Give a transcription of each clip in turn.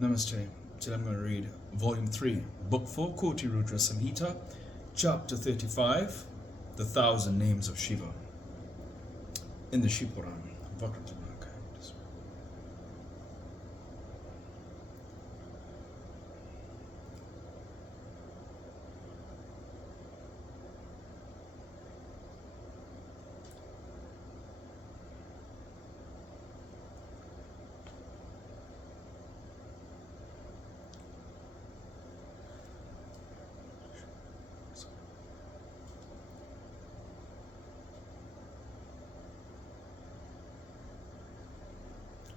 Namaste. Today I'm going to read Volume 3, Book 4, KotiRudra Samhita, Chapter 35, The 1,000 Names of Shiva, in the Shiva Puran.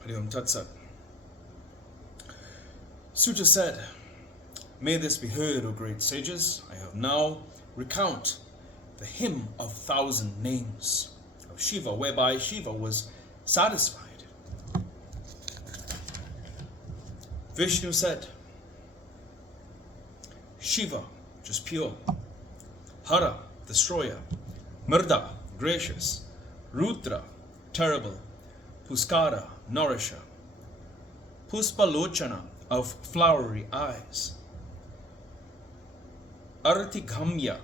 Hariom Tatsat. Sutta said, "May this be heard, O great sages. I have now recount the hymn of 1,000 names of Shiva, whereby Shiva was satisfied." Vishnu said, "Shiva, just pure; Hara, destroyer; Mrda, gracious; Rudra, terrible; Puskara, nourisher; Puspalochana, of flowery eyes; Artighamya,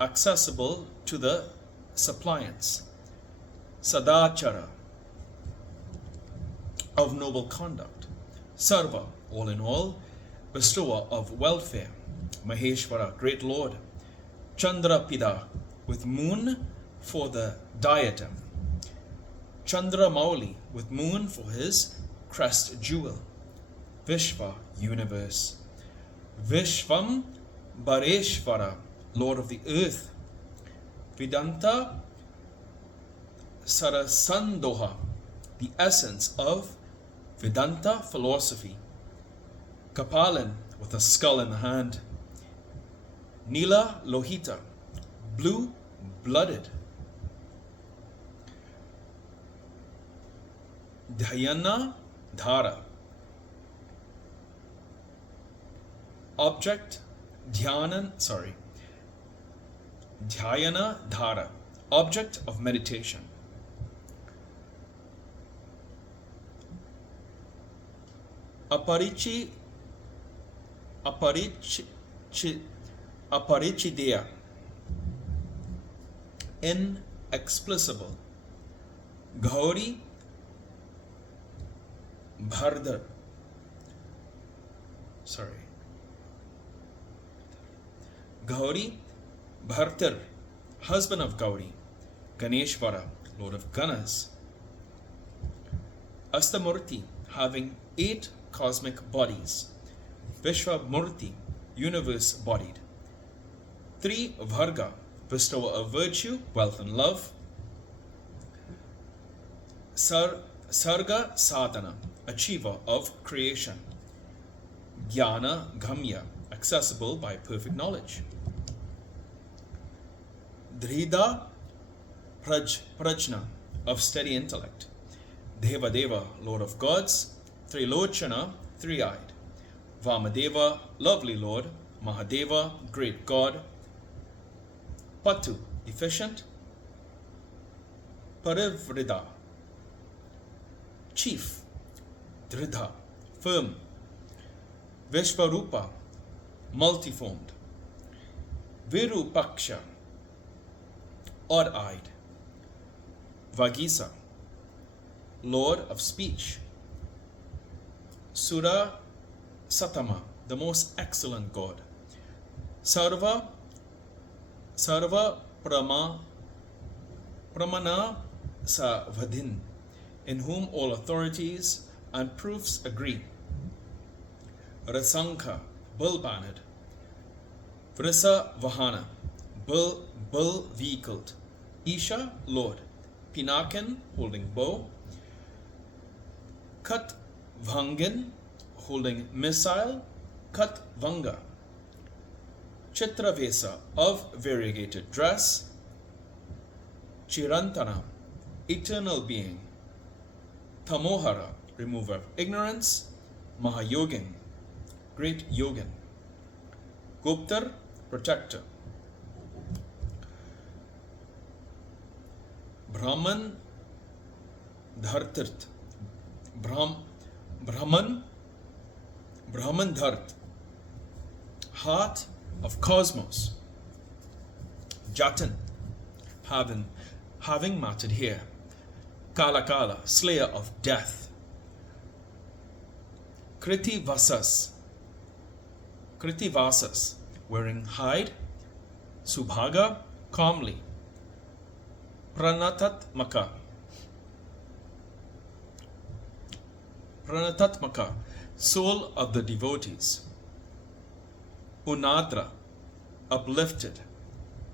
accessible to the suppliants; Sadachara, of noble conduct; Sarva, all in all, bestower of welfare; Maheshwara, great lord; Chandrapida, with moon for the diadem; Chandra Mauli, with moon for his crest jewel; Vishva, universe; Vishvam Bareshvara, lord of the earth; Vedanta Sarasandoha, the essence of Vedanta philosophy; Kapalan, with a skull in the hand; Nila Lohita, blue blooded; Dhyana Dhara, object Dhyana Dhara, object of meditation; Aparichideya, inexplicable; Gauri Bhardar, Gauri Bhartar, husband of Gauri; Ganeshvara, lord of Ganas; Astamurti, having 8 cosmic bodies; Vishwamurti, universe bodied; Varga, bestower of virtue, wealth and love; Sarga Sadhana, achiever of creation; Jnana Ghamya, accessible by perfect knowledge; Dhrida Prajna, of steady intellect; Devadeva, lord of gods; Trilochana, three-eyed; Vamadeva, lovely lord; Mahadeva, great god; Patu, efficient; Parivrida, chief; Dridha, firm; Vishvarupa, multiformed; Virupaksha, odd-eyed; Vagisa, lord of speech; Sura Satama, the most excellent god; Sarva Pramana Savadhin, in whom all authorities and proofs agree; Rasanka, bull-bannered; Vrisa Vahana, bull-vehicled; Isha, lord; Pinakan, holding bow; Katvangin, holding missile; Katvanga, Chitravesa, of variegated dress; Chirantana, eternal being; Tamohara, remover of ignorance; Mahayogin, great yogin; Guptar, protector; Brahman Dhartirt, Brahman Brahmandhart, heart of cosmos. Jatan, having mattered here. Kala, slayer of death. Kritivasas, wearing hide. Subhaga, calmly. Pranatatmaka, soul of the devotees. Unadra, uplifted.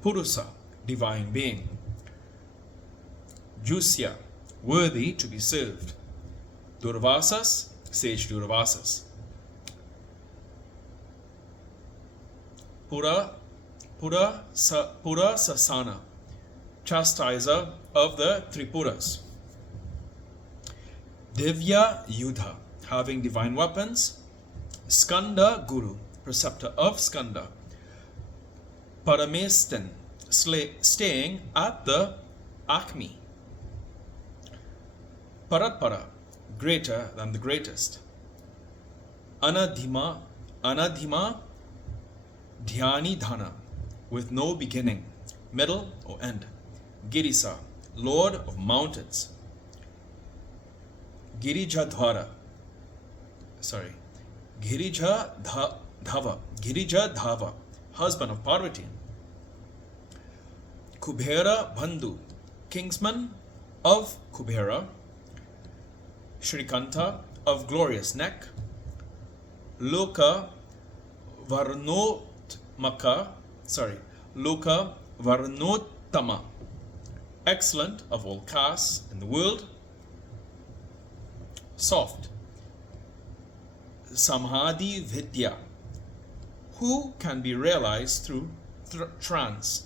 Purusa, divine being. Jusya, worthy to be served. Durvasas, sage Durvasas. Sasana, chastiser of the Tripuras. Divya Yudha, having divine weapons. Skanda Guru, preceptor of Skanda. Paramestan, staying at the acme. Paratpara, greater than the greatest. Anadhima, dhyani dhana, with no beginning, middle or end. Girisa, lord of mountains. Girija Dhava, husband of Parvati. Kubera Bandhu, kingsman of Kubera. Shrikanta, of glorious neck. Loka Varnottama, excellent of all castes in the world. Soft. Samhadi Vidya, who can be realized through trance.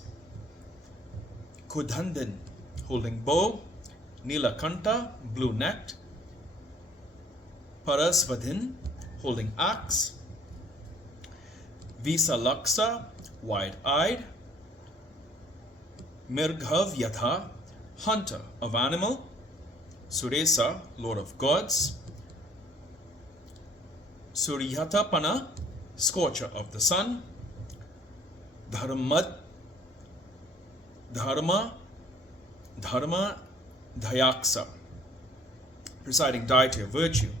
Kudhandin, holding bow. Nilakanta, blue-necked. Parasvadhin, holding axe. Visalaksa, wide-eyed. Mirghav Yatha, hunter of animal. Suresa, lord of gods. Suryatapana, scorcher of the sun. Dharma Dhayaksa, presiding deity of virtue.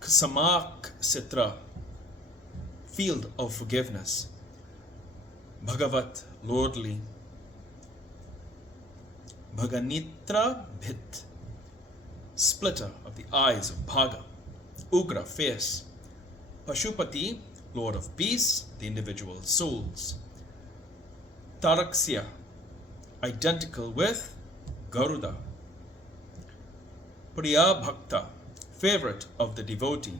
Ksamak Sitra, field of forgiveness. Bhagavat, lordly. Bhaganitra Bhit, splitter of the eyes of Bhaga. Ugra, fierce. Pashupati, lord of peace, the individual souls. Taraksya, identical with Garuda. Priya Bhakta, favorite of the devotee.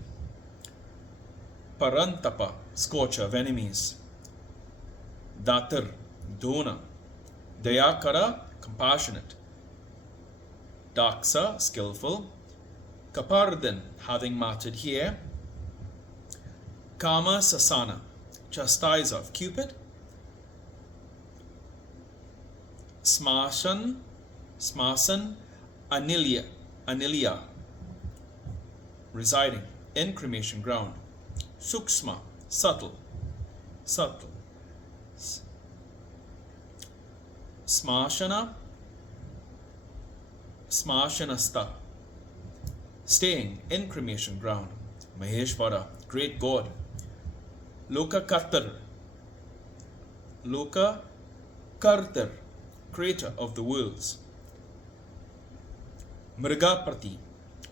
Parantapa, scorcher of enemies. Datar, Dona. Dayakara, compassionate. Daksa, skillful. Kapardhan, having mattered here. Kama Sasana, chastiser of Cupid. Smasan, Anilia, residing in cremation ground. Suksma, subtle. Smashanasta, staying in cremation ground. Maheshvara, great god. Lokakartar, creator of the worlds. Mrigaprati,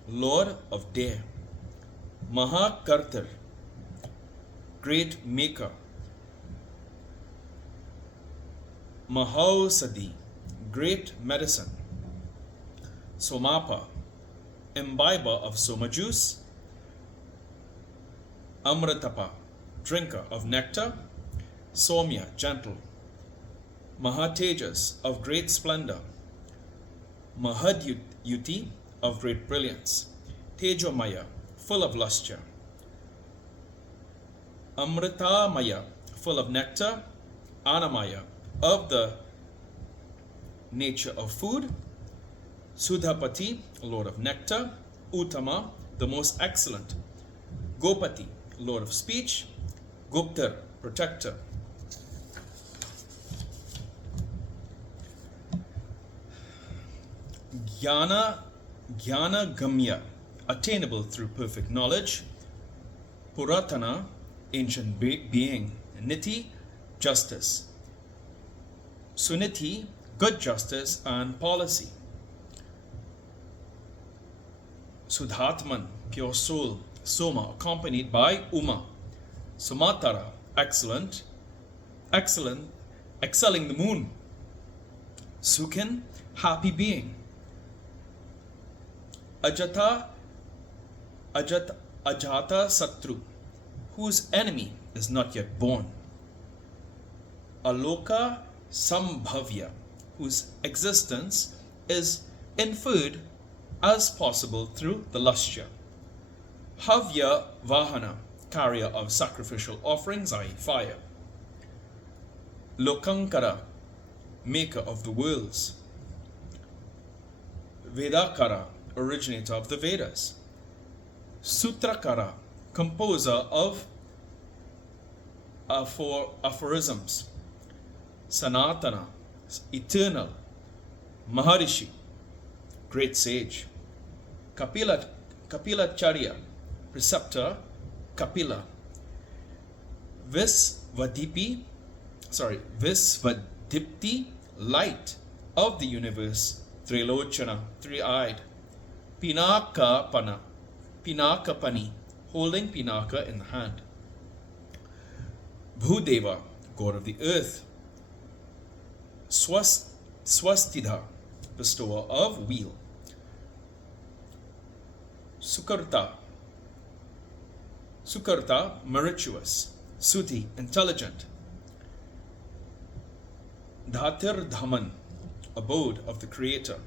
lord of deer. Mahakartar, great maker. Mahausadi, great medicine. Somapa, imbiber of soma juice. Amritapa, drinker of nectar. Somya, gentle. Mahatejas, of great splendor. Mahadyuti, of great brilliance. Tejomaya, full of lustre. Amritamaya, full of nectar. Anamaya, of the nature of food. Sudhapati, lord of nectar. Uttama, the most excellent. Gopati, lord of speech. Guptar, protector. Jnana Gamya, attainable through perfect knowledge. Puratana, ancient being. Niti, justice. Suniti, good justice and policy. Sudhatman, pure soul. Soma, accompanied by Uma. Sumatara, excellent, excelling the moon. Sukhin, happy being. Ajata Satru, whose enemy is not yet born. Aloka Sambhavya, whose existence is inferred as possible through the lustre. Havya Vahana, carrier of sacrificial offerings, i.e. fire. Lokankara, maker of the worlds. Vedakara, originator of the Vedas. Sutrakara, composer of aphorisms. Sanatana, eternal. Maharishi, great sage. Kapilacharya, preceptor. Kapila. Visvadipti, light of the universe. Trilochana, three-eyed. Pinakapani, holding Pinaka in the hand. Bhudeva, god of the earth. Swastidha, bestower of wheel. Sukarta, meritorious. Suti, intelligent. Dhatir Dhaman, abode of the creator.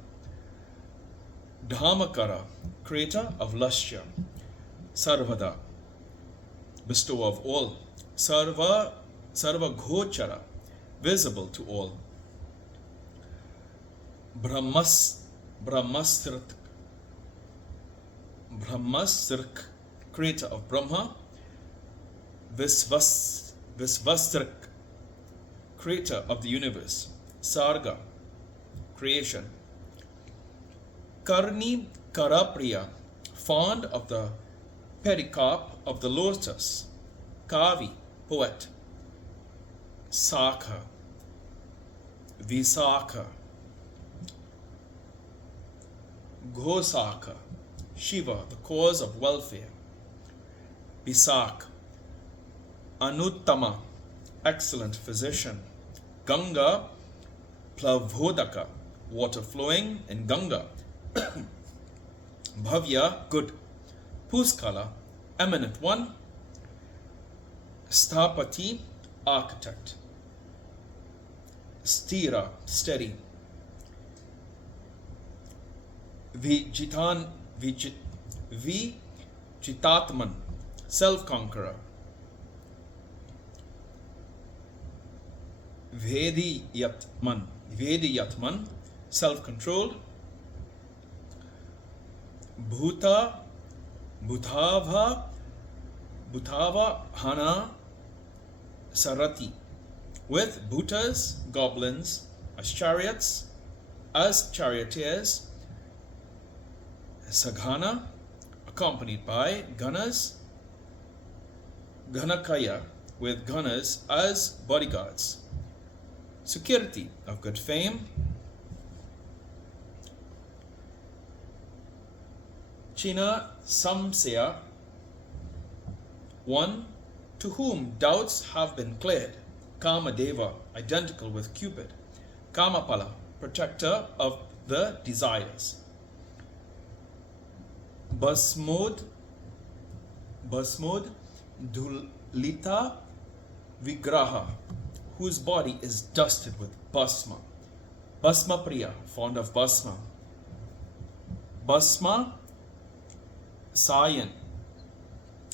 Dhammakara, creator of lustre. Sarvada, bestower of all. Sarva Ghochara, visible to all. Brahmasrik, creator of Brahma. Visvastrik, creator of the universe. Sarga, creation. Karni Karapriya, fond of the pericarp of the lotus. Kavi, poet. Sakha, Visakha. Ghosakha, Shiva, the cause of welfare. Bisak, Anuttama, excellent physician. Ganga, Plavodaka, water flowing in Ganga. Bhavya, good. Puskala, eminent one. Sthapati, architect. Stira, steady. Vijitatman, self-conqueror. Vediyatman, self-controlled. Bhutava Hana Sarati, with Bhutas, goblins, as charioteers. Saghana, accompanied by Ganas. Ghanakaya, with Ganas as bodyguards. Sukirti, of good fame. China Samsaya, one to whom doubts have been cleared. Kamadeva, identical with Cupid. Kamapala, protector of the desires. Basmod Dhulita Vigraha, whose body is dusted with Basma. Basma Priya, fond of Basma. Basma Sayan,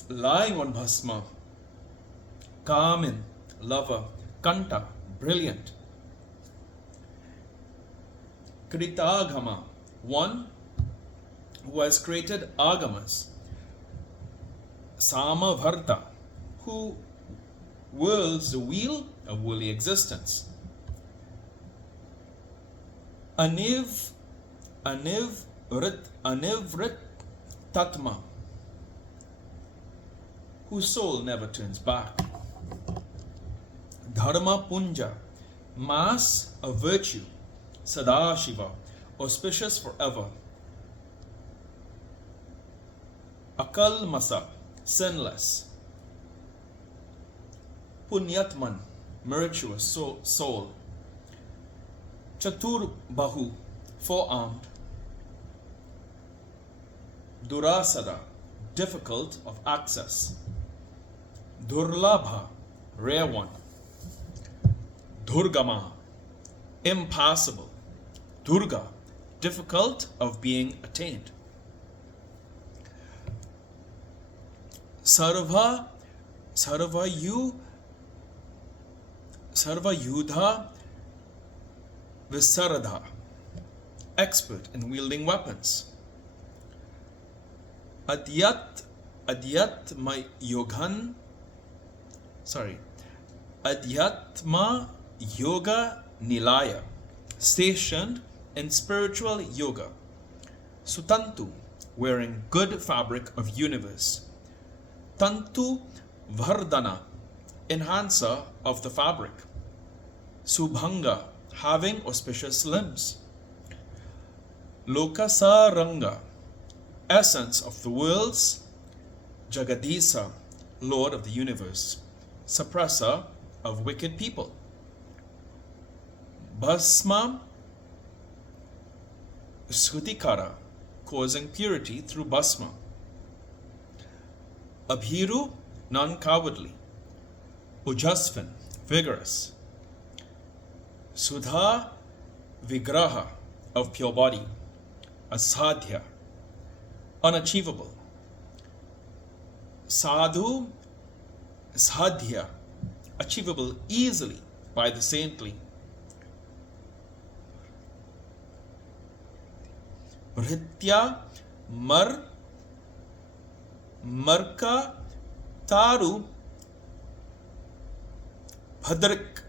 lying on Basma. Kamin, lover. Kanta, brilliant. Kritagama, one who has created Agamas, Samavarta, who whirls the wheel of woolly existence, Anivrit Tatma, whose soul never turns back, Dharma Punja, mass of virtue, Sadashiva, auspicious forever, Akalmasa, sinless, Punyatman, virtuous soul, Chatur Bahu, four-armed, Durasada, difficult of access, Durlabha, rare one, Durgama, impassable, Durga, difficult of being attained, Sarvayudha Visaradha, expert in wielding weapons, Adhyatma Yoga Nilaya, stationed in spiritual yoga, Sutantu, wearing good fabric of universe, Tantu Vardana, enhancer of the fabric, Subhanga, having auspicious limbs, Lokasaranga, essence of the worlds, Jagadisa, Lord of the universe, suppressor of wicked people, Bhasma Shutikara, causing purity through Bhasma, Abhiru, non-cowardly, Ujasvan, vigorous, Sudha Vigraha, of pure body, Asadhya, unachievable, Sadhu Sadhya, achievable easily by the saintly, Bhritya Marka Taru Bhadrik,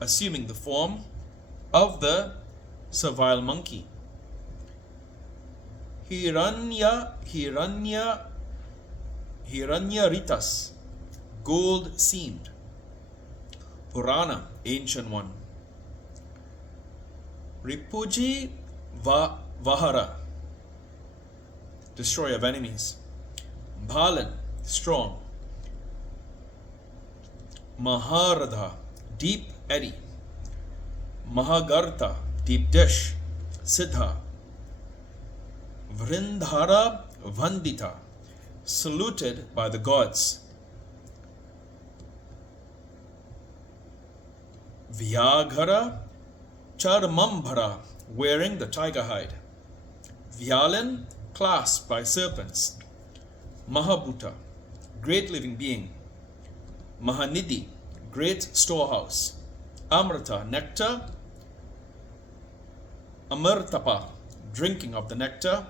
assuming the form of the servile monkey, Hiranyaritas, gold seamed, Purana, ancient one, Ripuji Vahara, destroyer of enemies, Bhalan, strong, Maharadha, deep eddy, Mahagarta, deep dish, Siddha, Vrindhara Vandita, saluted by the gods, Vyaghara Charmambhara, wearing the tiger hide, Vyalin, clasped by serpents, Mahabhuta, great living being, Mahanidhi, great storehouse, Amrita, nectar, Amartapa, drinking of the nectar,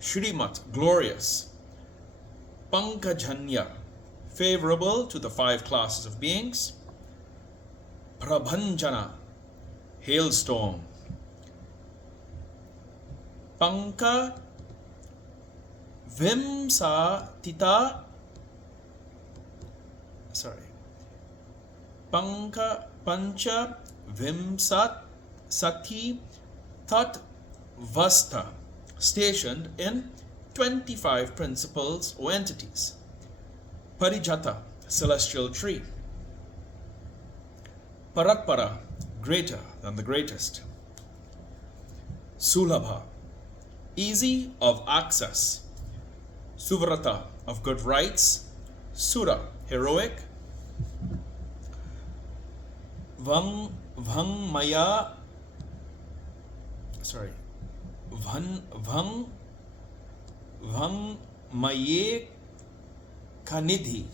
Shrimat, glorious, Pankajanya, favorable to the 5 classes of beings, Prabhanjana, hailstorm, Panka Vimsatita, Pancha Vimsat Sati Tat Vasta, stationed in 25 principles or entities, Parijata, celestial tree, Paratpara, greater than the greatest, Sulabha, easy of access, Suvrata, of good rights, Sura, heroic, Vangmaye Kanidhi,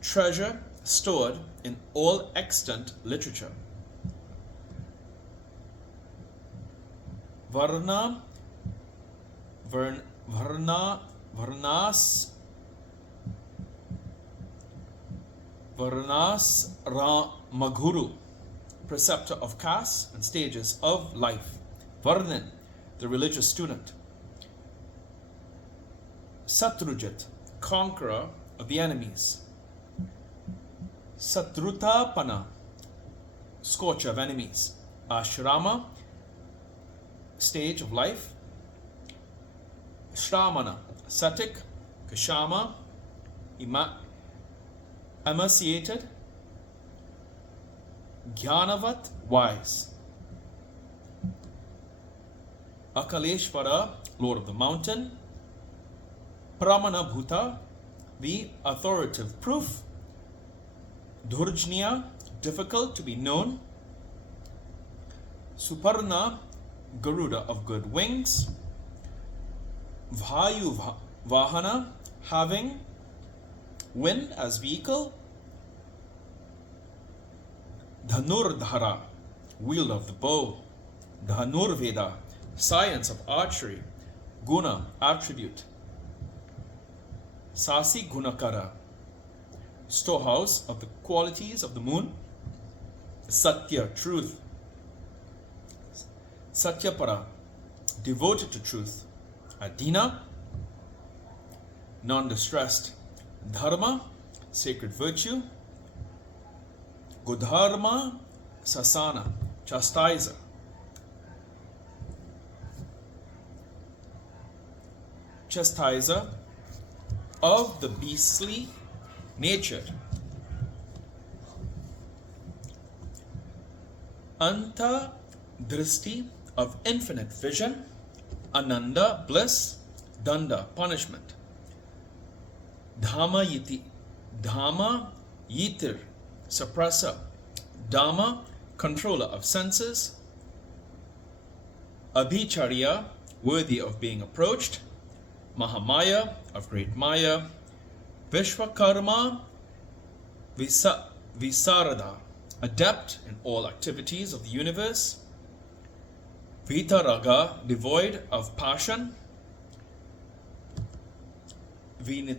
treasure stored in all extant literature, Varna Varnas Ramaguru, preceptor of castes and stages of life. Varnin, the religious student. Satrujit, conqueror of the enemies. Satrutapana, scorcher of enemies. Ashrama, stage of life. Shramana, ascetic. Kashama, emaciated. Jnanavat, wise. Akaleshvara, lord of the mountain. Pramana Bhuta, the authoritative proof. Dhurjniya, difficult to be known. Suparna, Garuda of good wings. Vayu Vahana, having wind as vehicle. Dhanurdhara, wield of the bow. Dhanurveda, science of archery. Guna, attribute. Sasi Gunakara, storehouse of the qualities of the moon. Satya, truth. Satyapara, devoted to truth. Adina, non-distressed. Dharma, sacred virtue. Godharma, sasana, chastiser. Chastiser of the beastly nature. Anta, drishti, of infinite vision. Ananda, bliss. Danda, punishment. Dhamma yitir, suppressor. Dhamma, controller of senses. Abhicharya, worthy of being approached. Mahamaya, of great Maya. Vishwakarma, Visarada, adept in all activities of the universe. Vitaraga, devoid of passion. Vinitatman,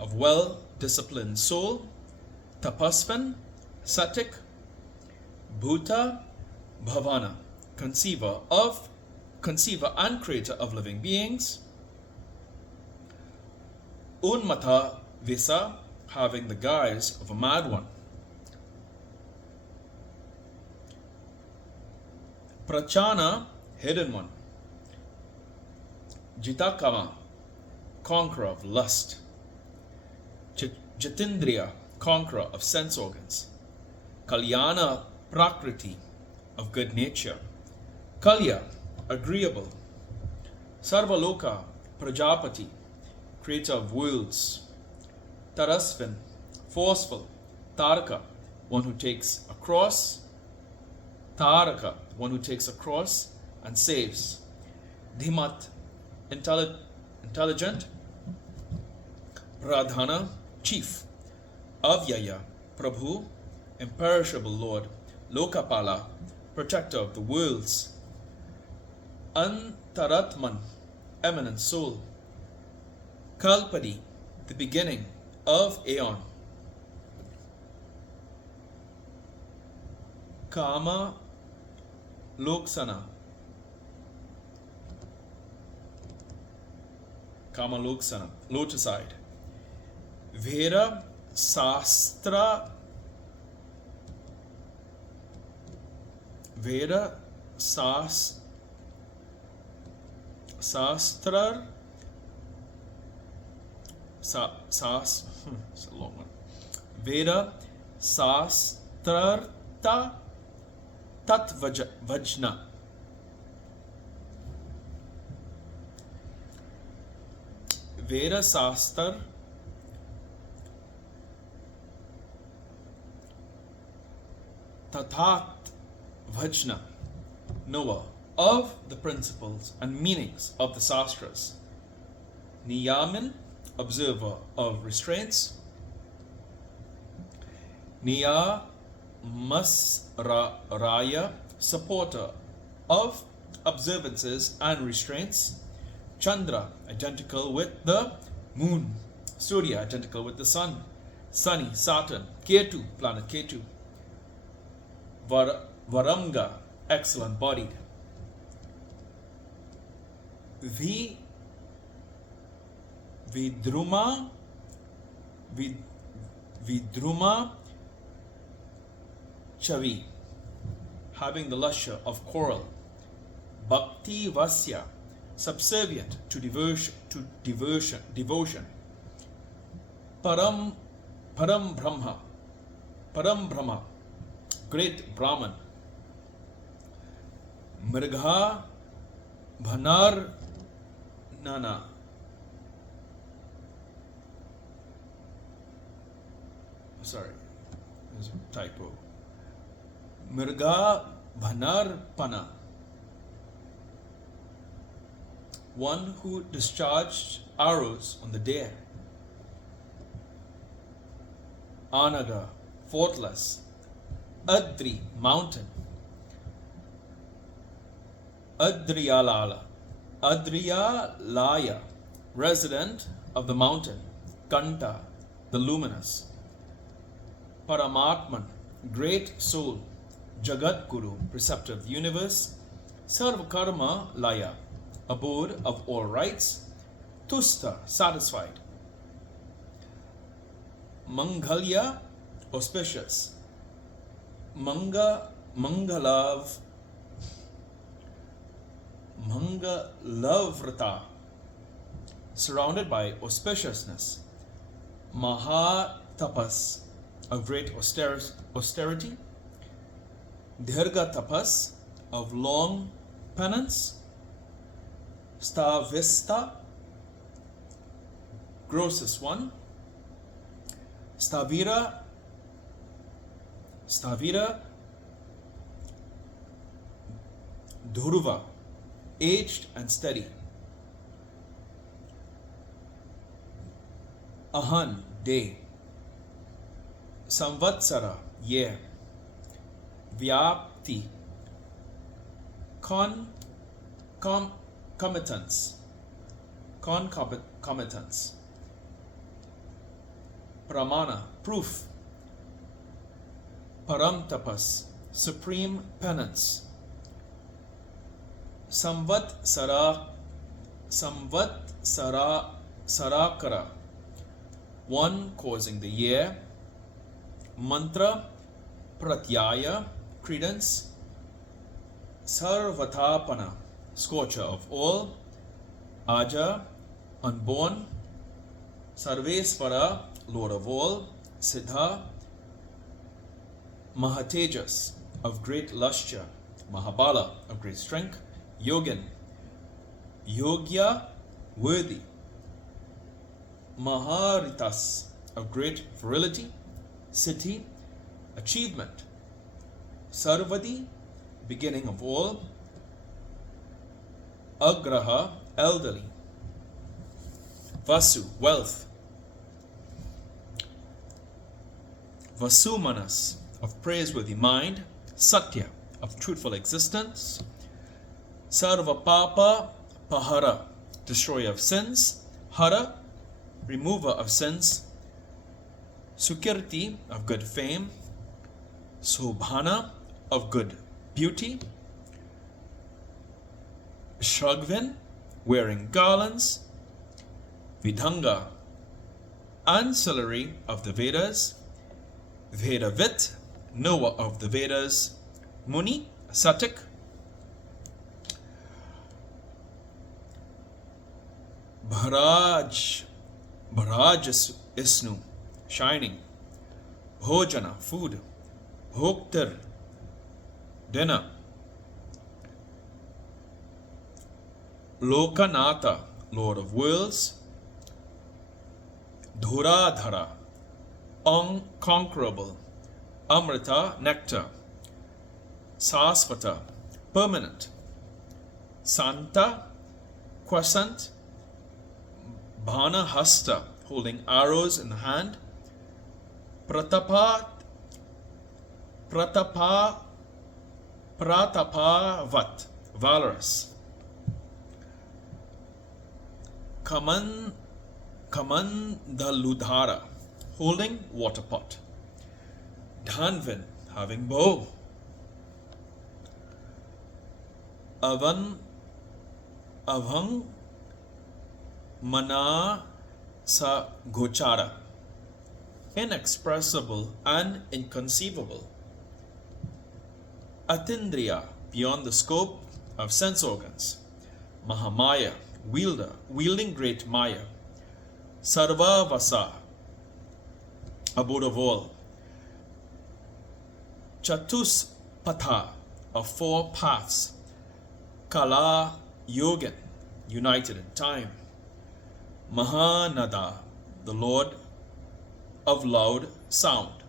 of well-disciplined soul. Tapasvan, ascetic. Bhuta, Bhavana, conceiver and creator of living beings. Unmata Visa, having the guise of a mad one. Prachana, hidden one. Jitakama, conqueror of lust. Jatindriya, conqueror of sense organs. Kalyana Prakriti, of good nature. Kalya, agreeable. Sarvaloka, Prajapati, creator of worlds. Tarasvin, forceful. Taraka, one who takes a cross. Taraka, one who takes a cross and saves. Dhimat, intelligent. Pradhana, chief. Avyaya, Prabhu, imperishable Lord. Lokapala, protector of the worlds. Antaratman, eminent soul. Kalpadi, the beginning of Aeon. Kama Loksana, Kama Loksana, lotus-eyed. Veda Sastra, Veda Sastrar, it's a long one. Veda Sastrarta Tatvajna. Veda Sastar Tatat Vajna, knower of the principles and meanings of the Sastras. Niyamin, observer of restraints. Niya Masraya, supporter of observances and restraints. Chandra, identical with the moon. Surya, identical with the sun. Sunny, Saturn. Ketu, planet Ketu. Varamga, excellent bodied. Vidruma Chavi, having the lustre of coral. Bhakti Vasya, subservient to devotion. Param Brahma, great Brahman. Mrigha Bhanar Nana, sorry, there's a typo. Mrga Bhanar Pana, one who discharged arrows on the deer. Anaga, faultless. Adri, mountain. Adriyalaya, resident of the mountain. Kanta, the luminous. Paramatman, great soul. Jagat Guru, preceptor of the universe. Sarvakarma Laya, abode of all rights. Tusta, satisfied. Mangalya, auspicious. Mangalavrata, surrounded by auspiciousness. Mahatapas, of great austerity. Dharga tapas, of long penance. Stavista, grossest one. Stavira, Dhruva, aged and steady. Ahan, day. Samvatsara, year. Vyapti, concomitants. Pramana, proof. Param tapas, supreme penance. Sarakara, one causing the year. Mantra, pratyaya, credence. Sarvatapana, scorcher of all. Aja, unborn. Sarvesvara, Lord of all. Siddha, Mahatejas, of great lustre. Mahabala, of great strength. Yogin, Yogya, worthy. Maharitas, of great virility. Siddhi, achievement. Sarvadi, beginning of all. Agraha, elderly. Vasu, wealth. Vasumanas, of praiseworthy mind. Satya, of truthful existence. Sarva Papa Pahara, destroyer of sins. Hara, remover of sins. Sukirti, of good fame. Sobhana, of good beauty. Shragvin, wearing garlands. Vidhanga, ancillary of the Vedas. Vedavit, knower of the Vedas. Muni, ascetic. Bharaj Isnu, shining. Bhojana, food. Bhoktir, dinner. Lokanatha, Lord of worlds. Dhuradhara, unconquerable. Amrita, nectar. Sasvata, permanent. Santa, quiescent. Bhana hasta, holding arrows in the hand. Pratapavat, valorous. Kamandaludhara, holding water pot. Dhanvin, having bow. Avang mana sa gochara, inexpressible and inconceivable. Atindriya, beyond the scope of sense organs. Mahamaya, wielding great Maya. Sarvavasa, abode of all. Chatuspatha, of four paths. Kala Yogin, united in time. Mahanada, the Lord of loud sound.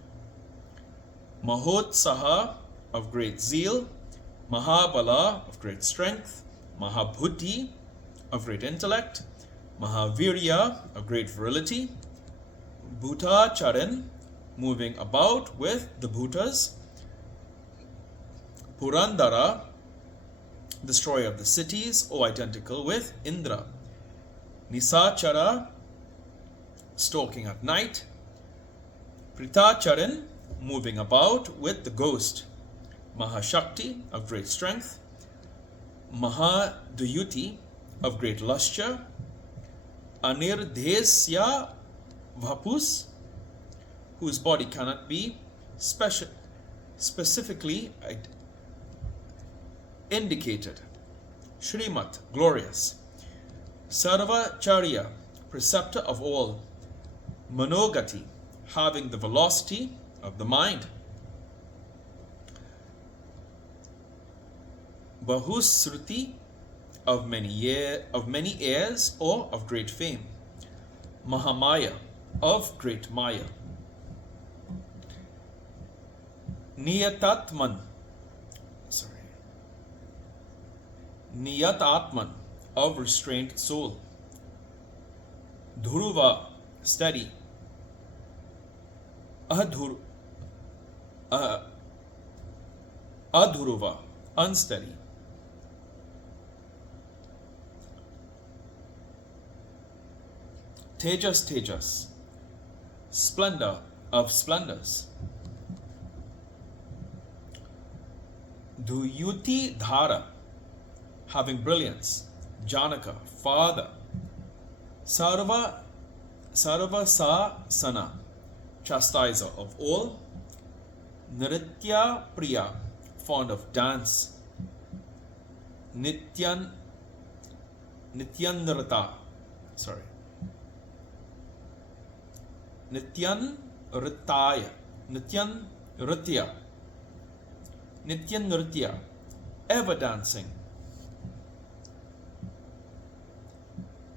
Mahotsaha, of great zeal. Mahabala, of great strength. Mahabhuti, of great intellect. Mahavirya, of great virility. Bhuta Charan, moving about with the Bhutas. Purandara, destroyer of the cities, or identical with Indra. Nisachara, stalking at night. Pritacharan, moving about with the ghost. Mahashakti, of great strength. Mahadayuti, of great lustre. Anirdhesya Vapus, whose body cannot be specifically indicated. Shrimat, glorious. Sarvacharya, preceptor of all. Manogati, having the velocity of the mind. Bahusruti, of many heirs or of great fame. Mahamaya, of great Maya. Niyatatman, of restrained soul. Dhuruva, steady. Adhuruva, unsteady. Tejas, splendor of splendors. Duyuti Dhara, having brilliance. Janaka, father. Sarva Sasana, chastiser of all. Nritya Priya, fond of dance. Nityanritya, Nityanritya, ever dancing.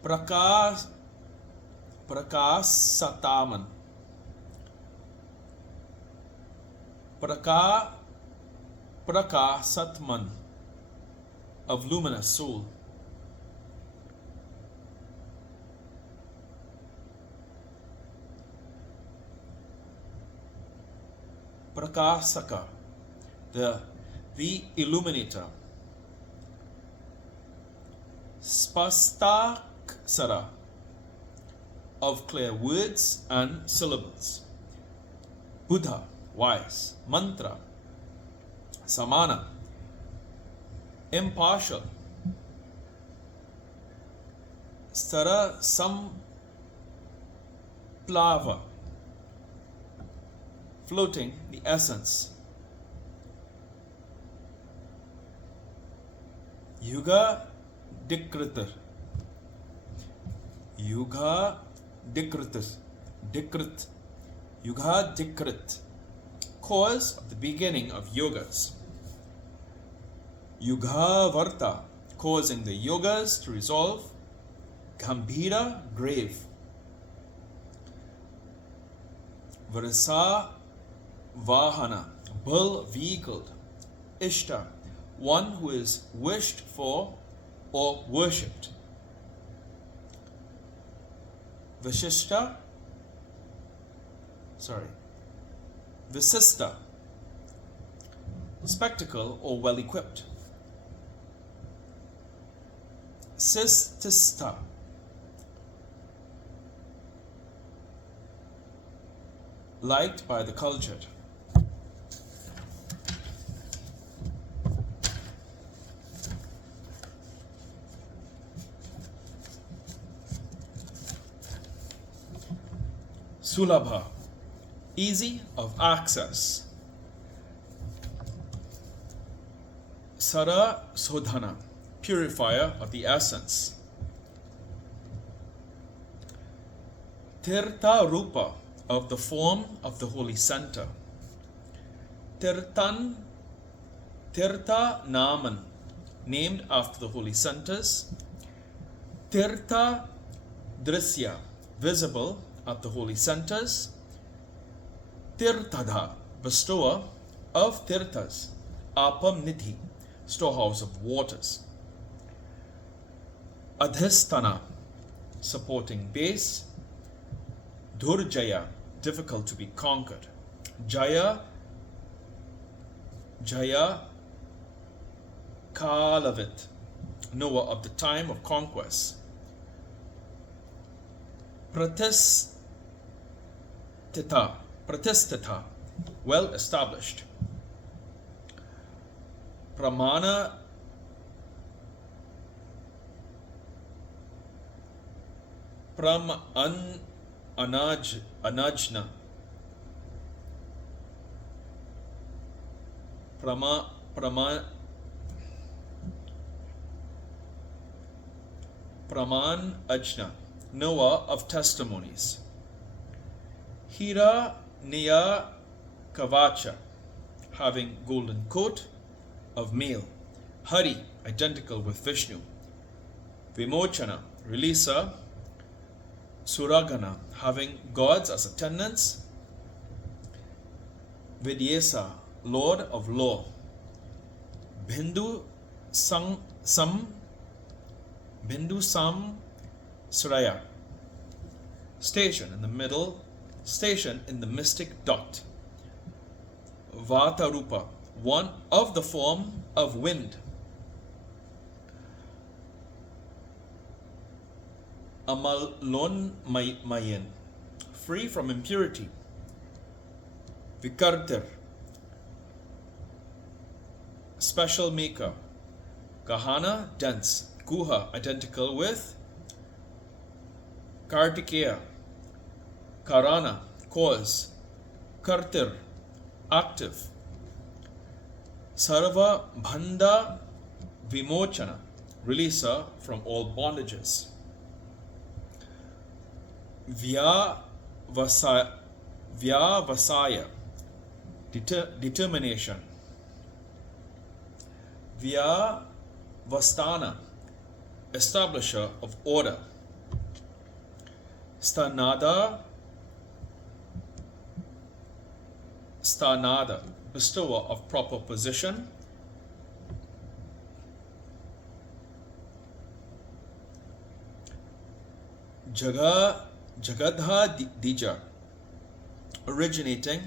Prakasataman, Prakasatman, of luminous soul. Prakasaka, the illuminator. Spastaksara, of clear words and syllables. Buddha, wise. Mantra, samana, impartial. Stara samplava, floating the essence. Yuga Dikrit, Yuga Dikrit, cause of the beginning of yogas. Yugavarta, causing the yogas to resolve. Gambhira, grave. Varasa Vahana, bull vehicled. Ishta, one who is wished for or worshipped. Visista, spectacle or well equipped. Sistista, liked by the cultured. Sulabha, easy of access. Sara Sodhana, purifier of the essence. Tirtha Rupa, of the form of the holy center. Tirtha Naman, named after the holy centers. Tirtha Drisya, visible at the holy centers. Tirthadha, bestower of tirthas. Apam Nidhi, storehouse of waters. Adhisthana, supporting base. Durjaya, difficult to be conquered. Jaya Kalavit, knower of the time of conquest. Pratistita, well established. Pramana Anajna, Praman Ajna, knower of testimonies. Hira Niya Kavacha, having golden coat of mail. Hari, identical with Vishnu. Vimochana, releaser. Suragana, having gods as attendants. Vidyesa, lord of law. Bindu Sam Suraya, station in the middle, station in the mystic dot. Vatarupa, one of the form of wind. Amalon Mayan, free from impurity. Vikartir, special maker. Gahana, dense. Guha, identical with. Kartikeya, Karana, cause. Kartir, active. Sarva Bhanda Vimochana, releaser from all bondages. Vyavasaya, determination. Vyavastana, establisher of order. Stanada, bestower of proper position. Jagadha Dija, originating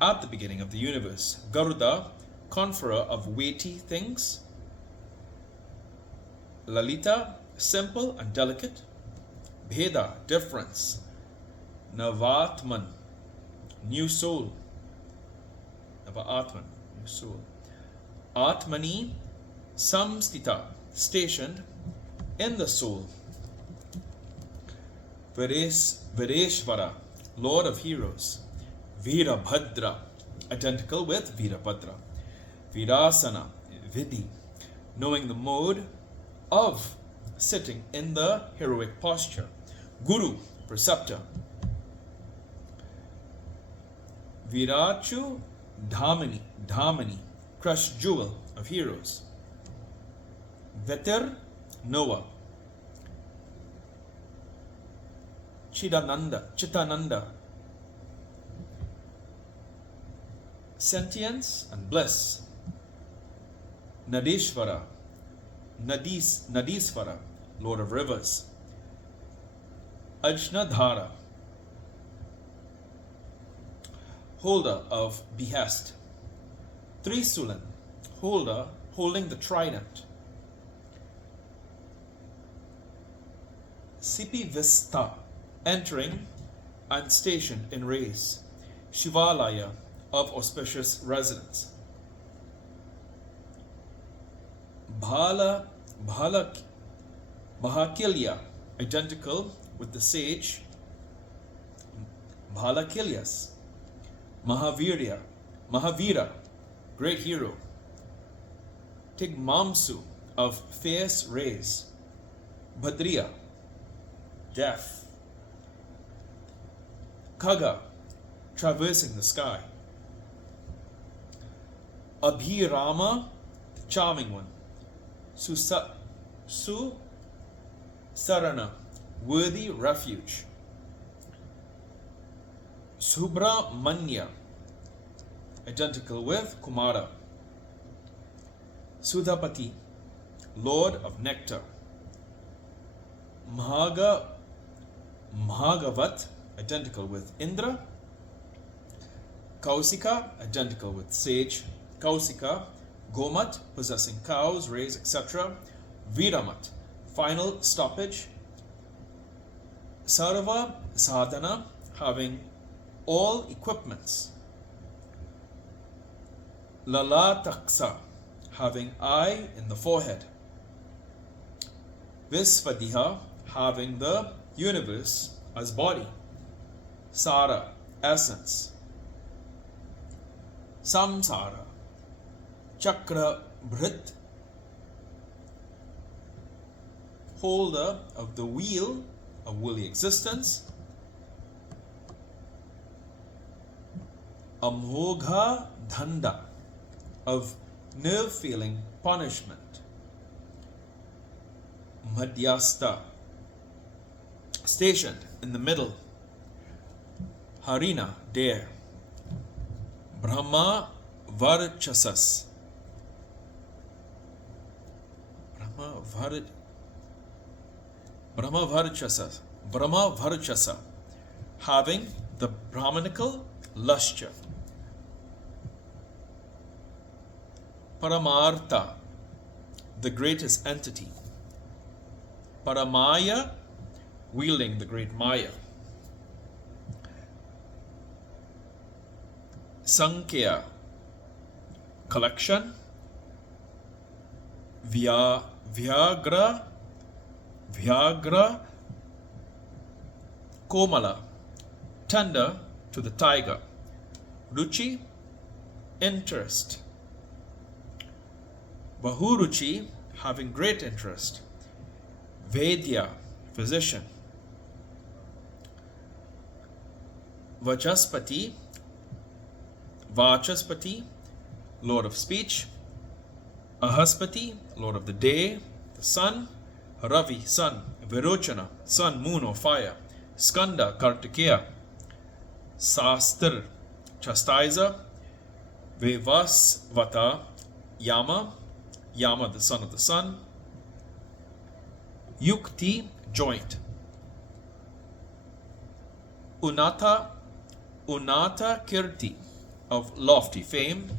at the beginning of the universe. Garuda, conferrer of weighty things. Lalita, simple and delicate. Bheda, difference. Navatman, new soul. Navaatman, new soul. Atmani, samstita, stationed in the soul. Vireshvara, lord of heroes. Virabhadra, identical with Virabhadra. Virasana, vidhi, knowing the mode of sitting in the heroic posture. Guru, preceptor. Virachu Dhamani, crushed jewel of heroes. Vetir, Noah. Chitananda, sentience and bliss. Nadisvara, lord of rivers. Ajnadhara, holder of behest. Trisulan, holding the trident. Sipi Vista, entering and stationed in race. Shivalaya, of auspicious residence. Bhakilya, identical with the sage Bhalakilyas. Mahavira, great hero. Tigmamsu, of fierce rays. Bhadriya, deaf. Kaga, traversing the sky. Abhirama, the charming one. Sarana, worthy refuge. Subramanya, identical with Kumara. Sudhapati, lord of nectar. Mahagavat, identical with Indra. Kausika, identical with sage. Kausika, Gomat, possessing cows, rays, etc. Viramat, final stoppage. Sarva Sadhana, having all equipments. Lalataksa, having eye in the forehead. Visvadiha, having the universe as body. Sara, essence. Samsara, Chakra Bhrit, holder of the wheel of woolly existence. Amogha Dhanda, of nerve feeling punishment. Madhyasta, stationed in the middle. Harina, dare. Brahma Varchasas, Brahma Varchasa, having the Brahmanical lustre. Paramartha, the greatest entity. Paramaya, wielding the great Maya. Sankhya, collection. Vyagra, Komala, tender to the tiger. Ruchi, interest. Bahuruchi, having great interest. Vedya, physician. Vachaspati, lord of speech. Ahaspati, lord of the day, the sun. Ravi, sun. Virochana, sun, moon or fire. Skanda, Kartikeya. Sastir, chastiser. Vevasvata, Yama, the son of the sun. Yukti, joint. Unata Kirti, of lofty fame.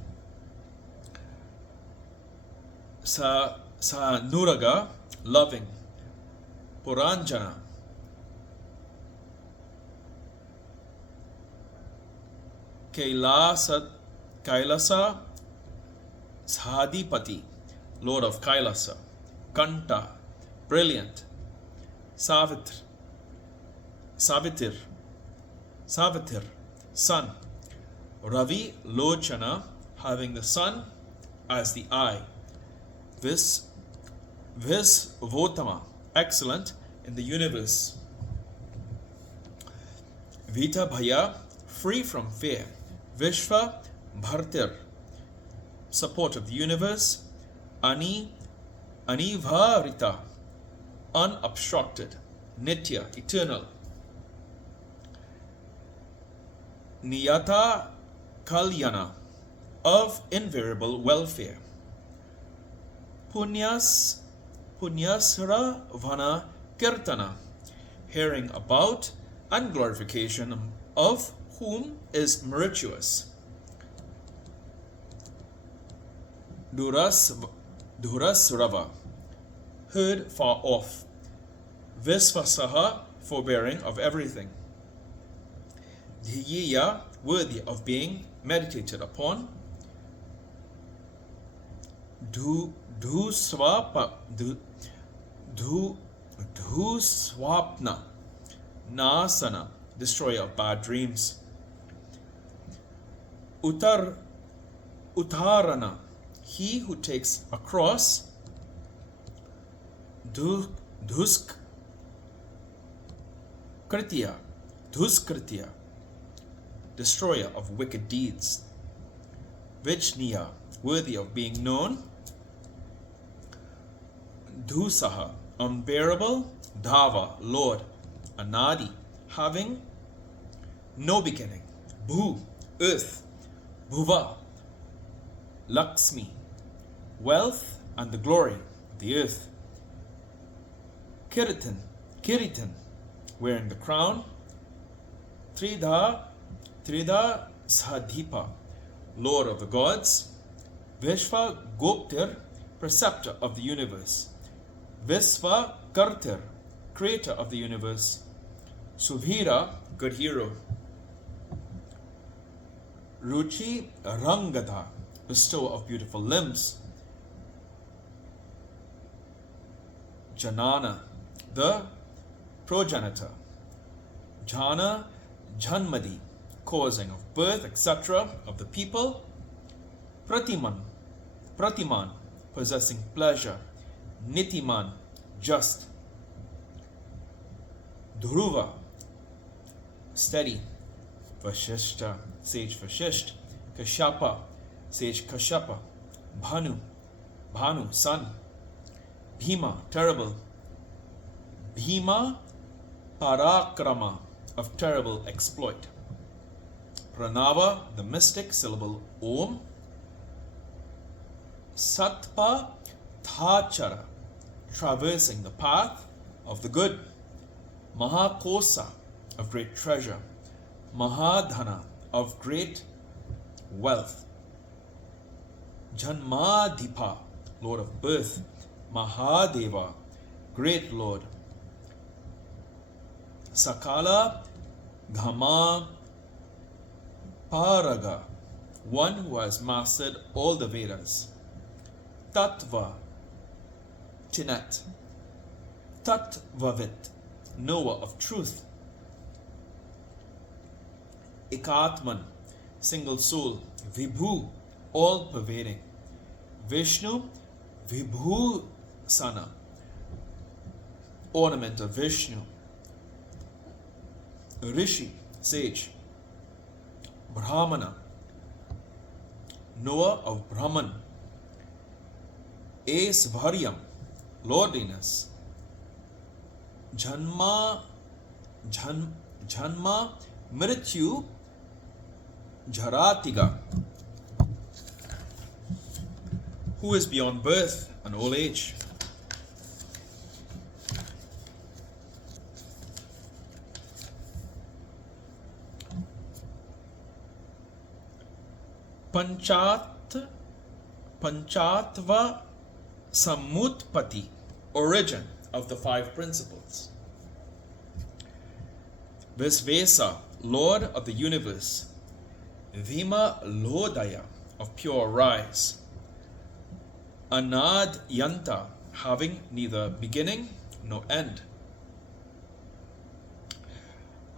Sanuraga, loving. Puranjana, Kailasa, Sadhipati, lord of Kailasa. Kanta, brilliant. Savitir, sun. Ravi Lochana, having the sun as the eye. Visvotama, excellent in the universe. Vita Bhaya, free from fear. Vishva Bhartir, support of the universe. Anivarita, unobstructed. Nitya, eternal. Niyata Kalyana, of invariable welfare. Punyasra Vana Kirtana, hearing about and glorification of whom is meritorious. Durasrava, heard far off. Visvasaha, forbearing of everything. Dhiya, worthy of being meditated upon. Dhuswapna, Nasana, destroyer of bad dreams. Uttarana, he who takes a cross. Dhuskritya, destroyer of wicked deeds. Vichniya, worthy of being known. Dhusaha, unbearable. Dhava, Lord. Anadi, having no beginning. Bhu, earth. Bhuva, Lakshmi, wealth and the glory of the earth. Kiritan, wearing the crown. Tridha Sadhipa, Lord of the gods. Vishva Goptir, preceptor of the universe. Visva Kartir, creator of the universe. Subhira, good hero. Ruchi Rangadha, bestower of beautiful limbs. Janana, the progenitor. Jana Janmadi, causing of birth, etc., of the people. Pratiman, possessing pleasure. Nitiman, just. Dhruva, steady. Vashishta, sage Vashisht. Kashyapa, sage Kashyapa. Bhanu, sun. Bhima, terrible. Bhima, Parakrama, of terrible exploit. Pranava, the mystic syllable Om. Satpa Thachara, traversing the path of the good. Mahakosa, of great treasure. Mahadhana, of great wealth. Janmadhipa, Lord of birth. Mahadeva, great Lord. Sakala Ghama Paraga, one who has mastered all the Vedas. Tattva Chinat, Tattvavit, knower of truth. Ekatman, single soul. Vibhu, all pervading. Vishnu, Vibhu Sana, ornament of Vishnu. Rishi, sage. Brahmana, knower of Brahman. Esvaryam, lordliness. Janma Mrityu Jaratiga, who is beyond birth and old age. Panchatva Samutpati, origin of the five principles. Visvesa, Lord of the universe. Vima Lodaya, of pure rise. Anad Yanta, having neither beginning nor end.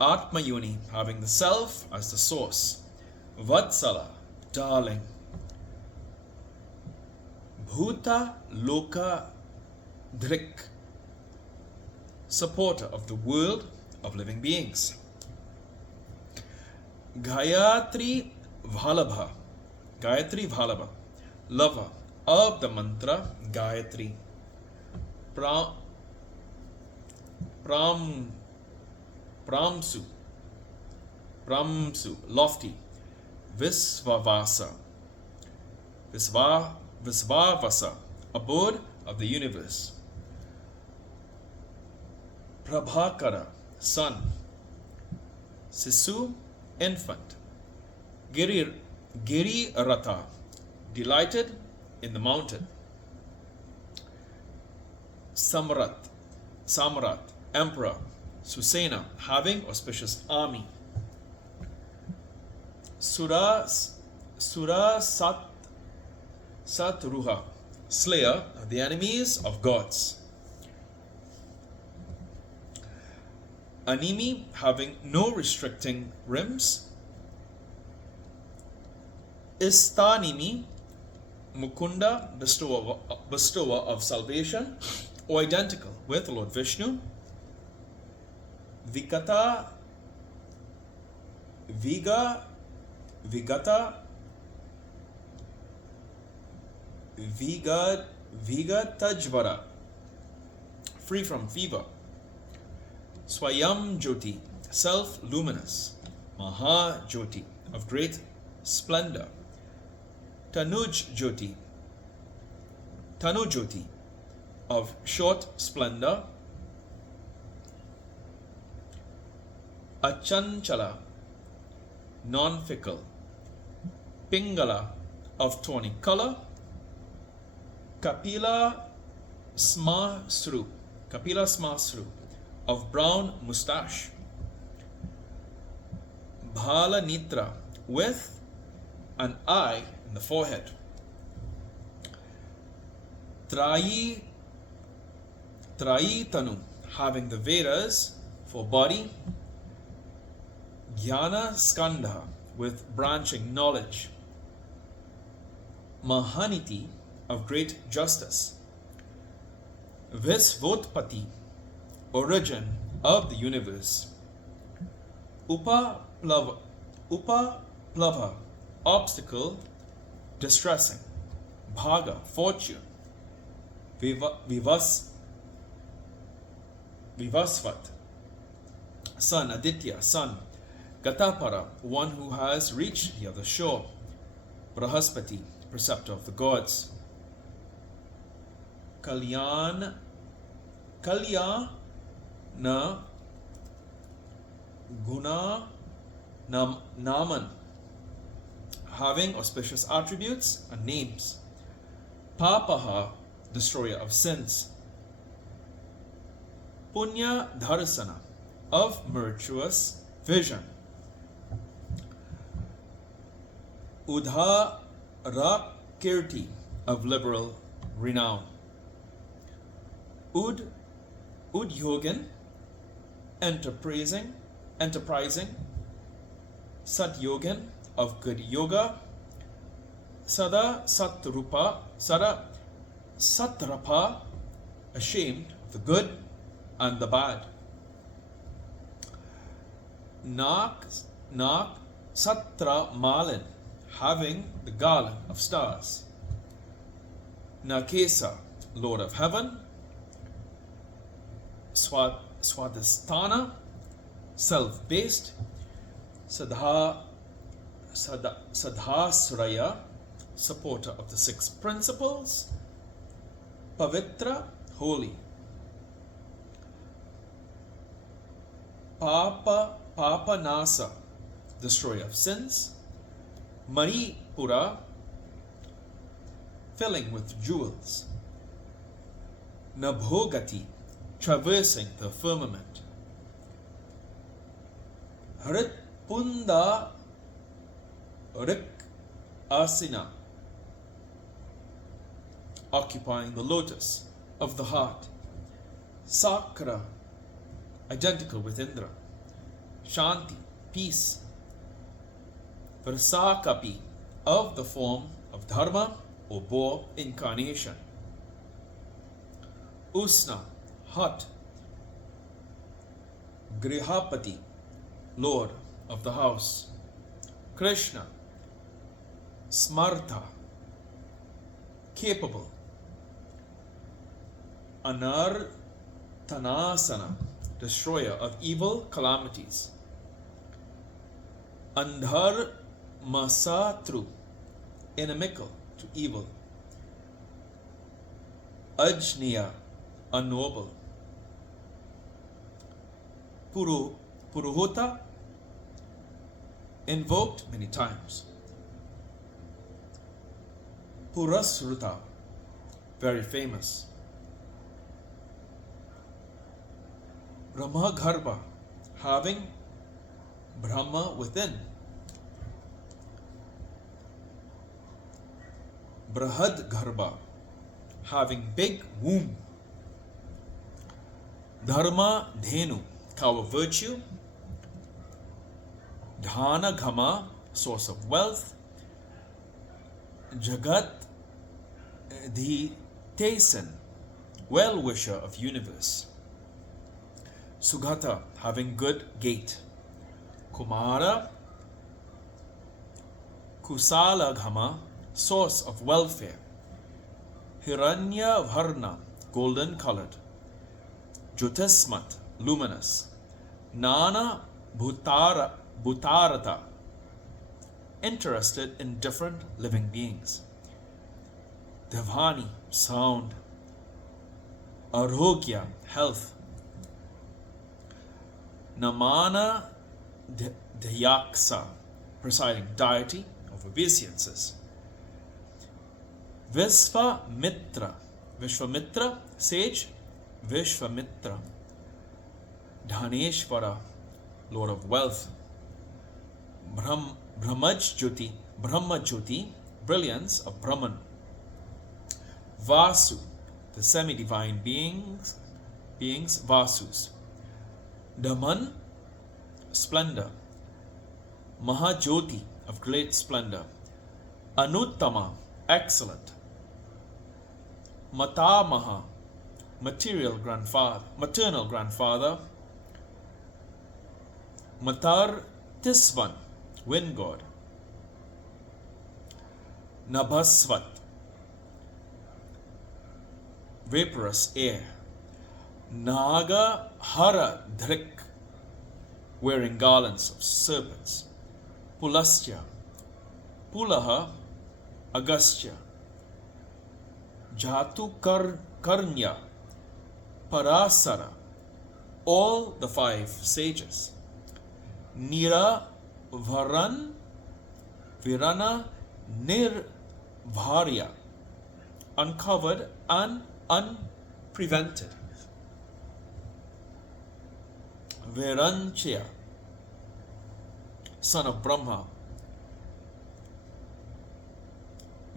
Atmayuni, having the self as the source. Vatsala, darling. Bhuta Loka Drik, supporter of the world of living beings. Gayatri Vallabha, lover of the mantra Gayatri. Pramsu, lofty. Visvavasa, abode of the universe. Prabhakara, sun. Sisu, infant. Girirata, delighted in the mountain. Samrat, emperor. Susena, having auspicious army. Sura Satruha, slayer of the enemies of gods. Animi, having no restricting rims. Istanimi, Mukunda, bestower of salvation, or identical with Lord Vishnu. Vigata, Vigatajvara, free from fever. Swayam Jyoti, self-luminous. Maha Jyoti, of great splendor. Tanuj Jyoti, of short splendor. Achanchala, non-fickle. Pingala, of tawny color. Kapila Smasru, of brown moustache. Bhala Nitra, with an eye in the forehead. Trayi Tanu, having the Vedas for body. Jnana Skandha, with branching knowledge. Mahaniti, of great justice. Visvotpati, origin of the universe. Upaplava, obstacle, distressing. Bhaga, fortune. Vivasvat, sun. Aditya, sun. Gatapara, one who has reached the other shore. Brahaspati, preceptor of the gods. Kalyana Guna Naman, having auspicious attributes and names. Papaha, destroyer of sins. Punya Dharsana, of virtuous vision. Udharakirti, of liberal renown. Udyogin, enterprising. Satyogin, of good yoga. Satrapa, ashamed of the good and the bad. Nak Satra Malin, having the garland of stars. Nakesa, Lord of heaven. Swadhisthana, self-based. Sadhasraya, supporter of the six principles. Pavitra, holy. Papanasa, destroyer of sins. Manipura, filling with jewels. Nabhogati, traversing the firmament. Hritpunda Rik Asina, occupying the lotus of the heart. Sakra, identical with Indra. Shanti, peace. Vrasakapi, of the form of Dharma or boar incarnation. Usna, hot. Grihapati, Lord of the house. Krishna, Smartha, capable. Anartanasana, destroyer of evil calamities. Andhar Masatru, inimical to evil. Ajniya, unknowable. Puruhota, invoked many times. Purasruta, very famous. Ramagarbha, having Brahma within. Brahadgarbha, having big womb. Dharma Dhenu, cow of virtue. Dhana Ghama, source of wealth. Jagat the Tesan, well-wisher of universe. Sugata, having good gait. Kumara Kusala Ghama, source of welfare. Hiranya Varna, golden colored. Jyotismat, luminous. Nana Bhutarata, interested in different living beings. Devani, sound. Arogya, health. Namana Dhyaksa, presiding deity of obeisances. Vishvamitra, Vishvamitra, sage. Vishvamitra, Dhaneshwara, lord of wealth. Brahmajyoti, Brahmajyoti, brilliance of Brahman. Vasu, the semi-divine beings Vasus. Daman, splendor. Mahajyoti, of great splendor. Anuttama, excellent. Matamaha, maternal grandfather. Matar Tisvan, wind god. Nabhasvat, vaporous air. Naga Hara Dhrik, wearing garlands of serpents. Pulastya, Pulaha, Agastya. Jatu Karnya, Parasara, all the five sages. Nira Varan, Virana Nirvarya, uncovered and unprevented. Veranchya, son of Brahma.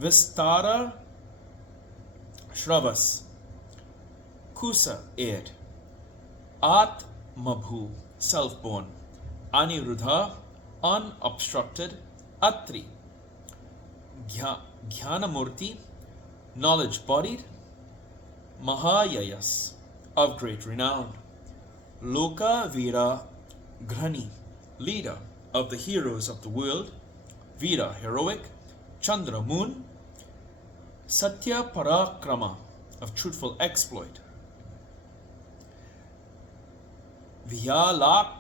Vistara Shravas, Kusa, aid. Atmabhu, self-born. Aniruddha, unobstructed. Atri, Jnanamurti, knowledge-bodied. Mahayayas, of great renown. Loka Vira Grani, leader of the heroes of the world. Vira, heroic. Chandra, moon. Satya Parakrama, of truthful exploit. Vyalakalpa,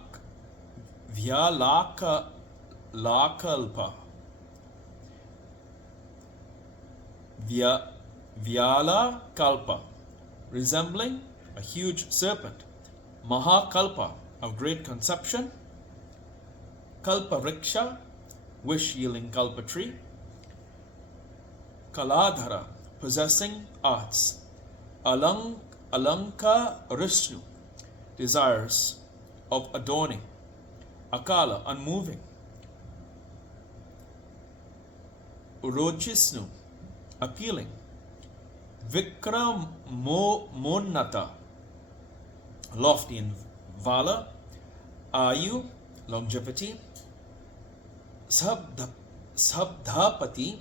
Vyala Kalpa, resembling a huge serpent. Mahakalpa, of great conception. Kalpa Riksha, wish-yielding kalpa tree. Kaladhara, possessing arts. Alanka Rishnu, desires of adorning. Akala, unmoving. Urochisnu, appealing. Vikramonata, lofty in valor. Ayu, longevity. Sabdhapati,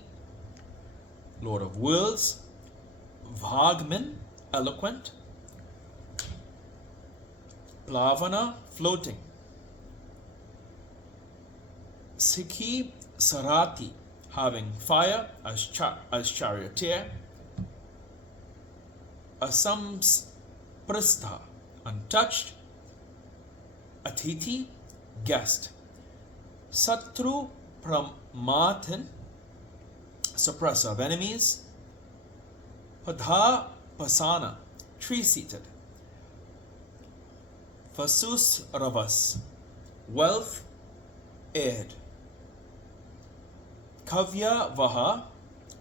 lord of worlds. Vagman, eloquent. Plavana, floating. Sikhi Sarati, having fire as charioteer. Asamprastha, untouched. Atiti, guest. Satru Pramathan, suppressor of enemies. Padha Pasana, tree-seated. Vasus Ravas, wealth, aid. Kavya Vaha,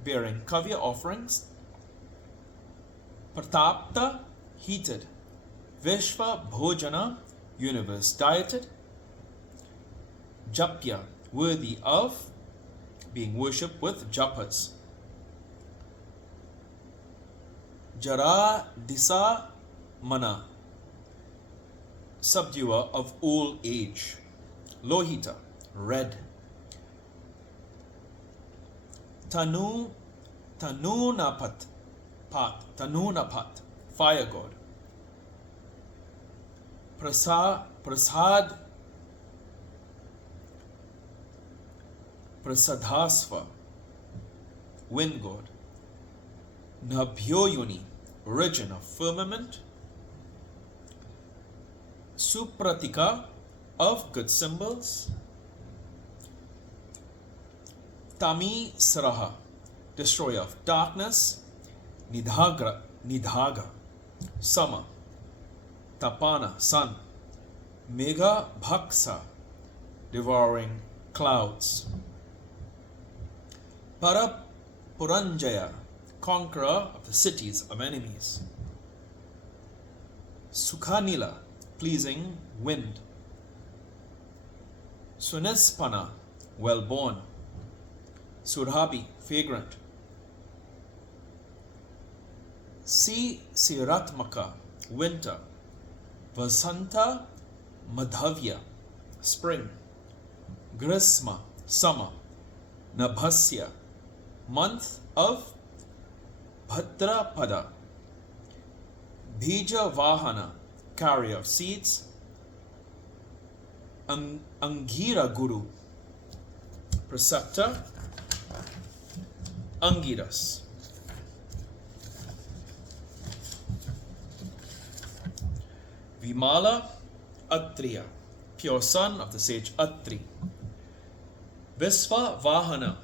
bearing Kavya offerings. Pratapta, heated. Vishva Bhojana, universe dieted. Japya, worthy of being worshipped with japas. Jara disa mana, subduer of old age. Lohita, red. Tanunapat, fire god. Prasadhasva, wind god. Nabhyoyuni, origin of firmament. Supratika, of good symbols. Tami Saraha, destroyer of darkness. Nidhaga, summer. Tapana, sun. Megha Bhaksa, devouring clouds. Puranjaya, conqueror of the cities of enemies. Sukhanila, pleasing wind. Sunispana, well-born. Surabhi, fragrant. Siratmaka, winter. Vasanta Madhavya, spring. Grisma, summer. Nabhasya, month of Bhadrapada. Bija Vahana, carrier of seeds. Angira Guru, preceptor. Angiras. Vimala, Atriya, pure son of the sage Atri. Visva Vahana,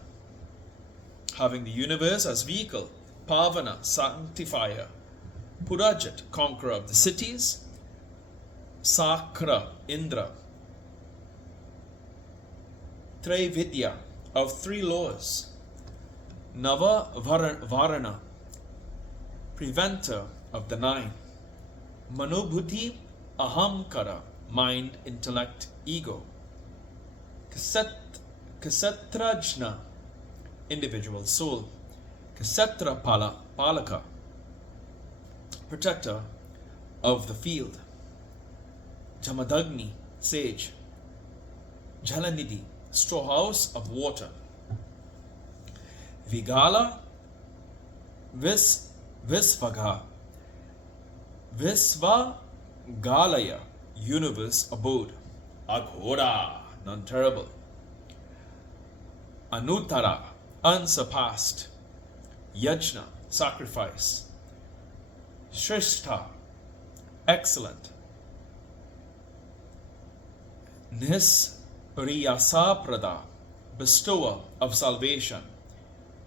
having the universe as vehicle. Pavana, sanctifier. Purajat, conqueror of the cities. Sakra, Indra. Traividya, of three laws. Nava Varana, preventer of the nine. Manobhuti Ahamkara, mind, intellect, ego. Kasetrajna, individual soul. Kasetra Palaka, protector of the field. Jamadagni, sage. Jalanidhi, storehouse of water. Vigala, Visvaga, Visvagalaya, universe abode. Aghora, none terrible. Anutara, unsurpassed. Yajna, sacrifice. Shrishta, excellent. Nispriyasaprada, bestower of salvation.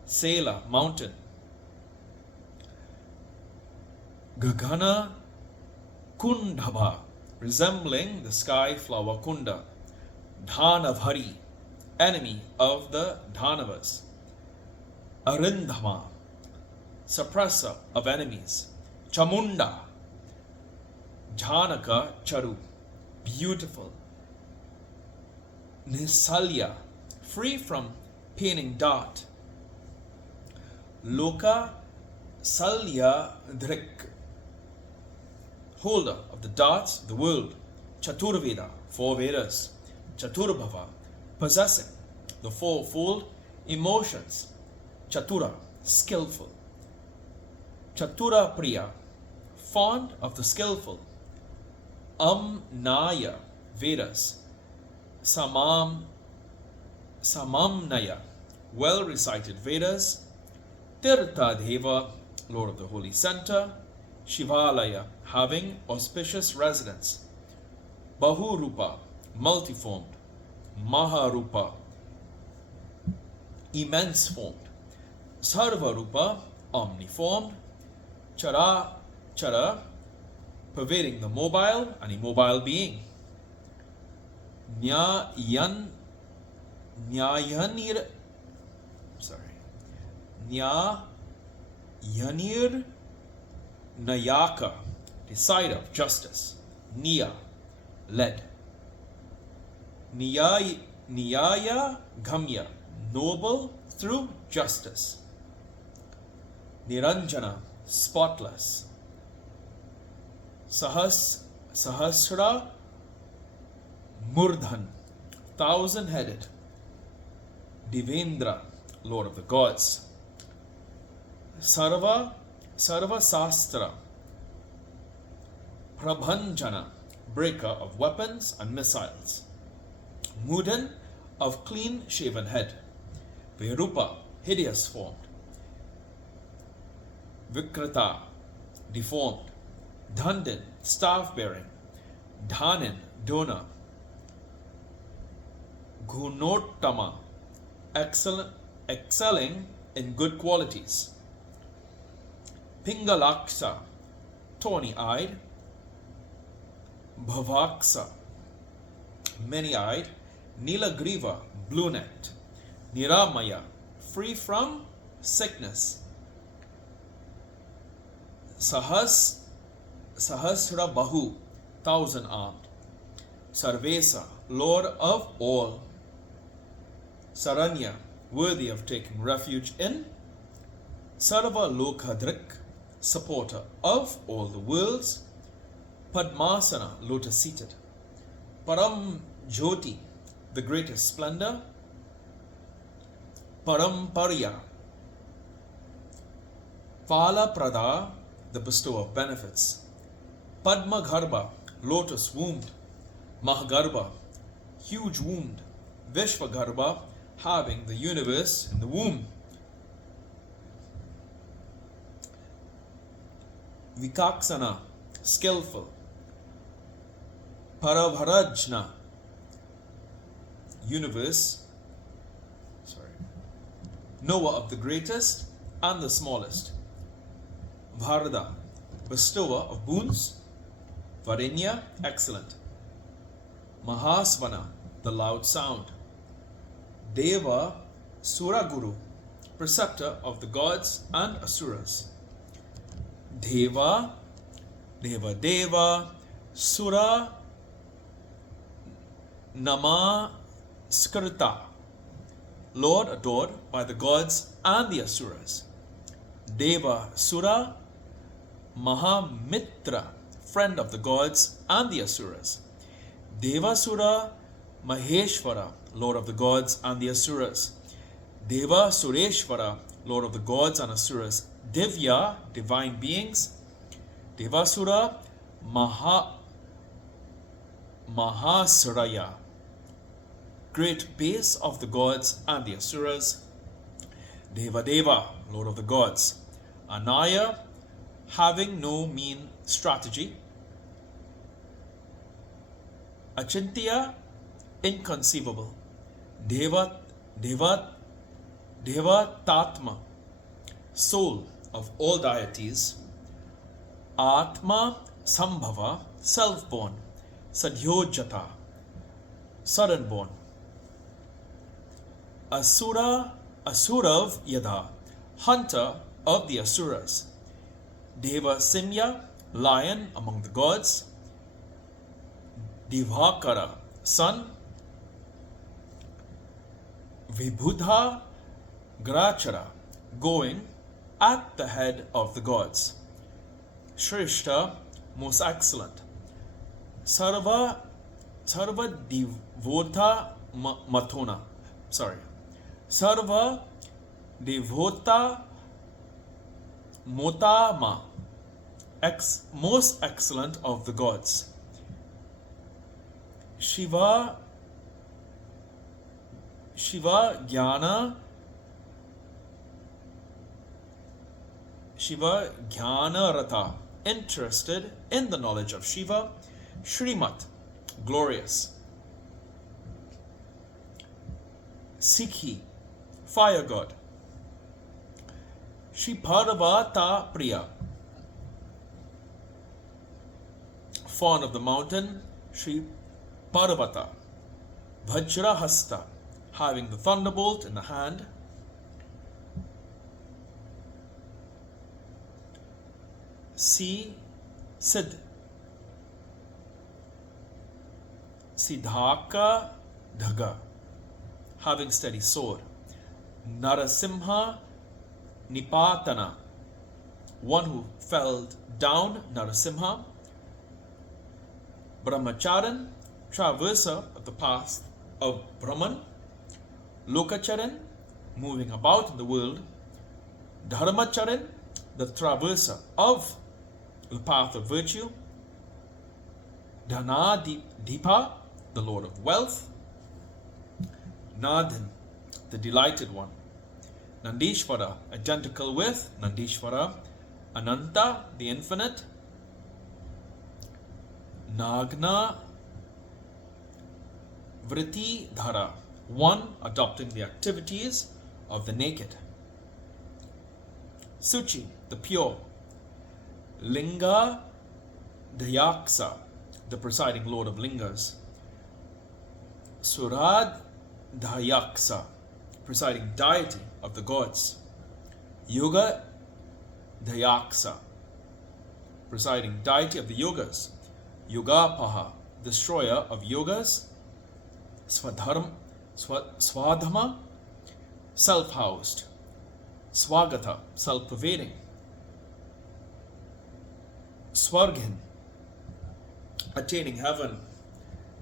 Sela, mountain. Gagana Kundhava, resembling the sky flower Kunda. Dhanavhari, enemy of the Dhanavas. Arindhama, suppressor of enemies. Chamunda, Janaka Charu, beautiful. Nisalya, free from paining dart. Loka Salya Dhrik, holder of the darts of the world. Chaturveda, four Vedas. Chaturbhava, possessing the fourfold emotions. Chatura, skillful. Chatura Priya, fond of the skillful. Naya, Vedas. Samamnaya, well recited Vedas. Tirtha Deva, Lord of the Holy Center. Shivalaya, having auspicious residence. Bahurupa, multiformed. Maharupa, immense formed. Sarvarupa, omniformed. Chara, pervading the mobile and immobile being. Nyayanir Nayaka, decider of justice. Niya, led. Niyaya Gamya, noble through justice. Niranjana, spotless. Sahasra Murdhan, thousand-headed. Divendra, Lord of the gods. Sarva Sastra Prabhanjana, breaker of weapons and missiles. Mudan, of clean-shaven head. Virupa, hideous formed. Vikrata, deformed. Dhandin, staff-bearing. Dhanin, donor. Gunottama, excelling in good qualities. Pingalaksa, tawny-eyed. Bhavaksa, many-eyed. Nilagriva, blue-necked. Niramaya, free from sickness. Sahasra Bahu, thousand-armed. Sarvesa, Lord of all. Saranya, worthy of taking refuge in. Sarva Lokadrik, supporter of all the worlds. Padmasana, lotus-seated. Param Jyoti, the greatest splendor. Paramparya, Phala Prada, the bestower of benefits. Padma Garbha, lotus wombed. Mahagarbha, huge wombed. Vishvagarbha, having the universe in the womb. Vikaksana, skillful. Paravarajna, knower of the greatest and the smallest. Varda, bestower of boons. Varinya, excellent. Mahasvana, the loud sound. Deva Suraguru, preceptor of the gods and asuras. Deva, Sura Namaskrita, Lord adored by the gods and the asuras. Deva Sura Mahamitra, friend of the gods and the asuras. Devasura Maheshwara, Lord of the gods and the asuras. Deva Sureshwara, Lord of the gods and asuras. Divya, divine beings. Devasura Mahasaraya, great base of the gods and the asuras. Deva, Lord of the gods. Anaya, having no mean strategy. Achintya, inconceivable. Devatatma, soul of all deities. Atma Sambhava, self-born. Sadhyojata, sudden-born. Asurav Yada, hunter of the asuras. Deva Simya, lion among the gods. Divakara, sun. Vibhudha Grachara, going at the head of the gods. Shrishta, most excellent. Sarva Devota Matona. Sarva Devota Motama, most excellent of the gods. Shiva Jnana Rata, interested in the knowledge of Shiva. Shrimat, glorious. Sikhi, fire god. Shiparvata Priya, fawn of the mountain. Shri Parvata. Vajrahasta, having the thunderbolt in the hand. Siddh, Siddhaka Dhaga, having steady sword. Narasimha Nipatana, one who felled down Narasimha. Brahmacharan, traverser of the path of Brahman. Lokacharan, moving about in the world. Dharmacharan, the traverser of the path of virtue. Dhanadipa, the Lord of wealth. Nadin, the delighted one. Nandishvara, identical with Nandishvara. Ananta, the infinite. Nagna Vritti Dhara, one adopting the activities of the naked. Suchi, the pure. Linga Dayaksa, the presiding lord of lingas. Surad Dayaksa, presiding deity of the gods. Yoga Dayaksa, presiding deity of the yogas. Yogapaha, destroyer of yogas. Swadharma, self-housed. Swagata, self-pervading. Swargin, attaining heaven.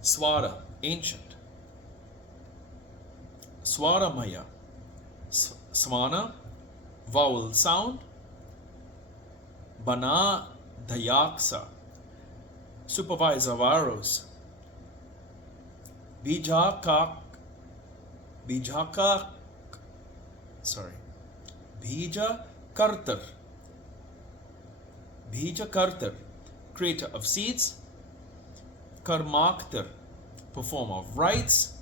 Swara, ancient. Swaramaya, Svana, vowel sound. Bana Dayaksa, supervisor of arrows. Bija Kartar, creator of seeds. Karmaktar, performer of rites.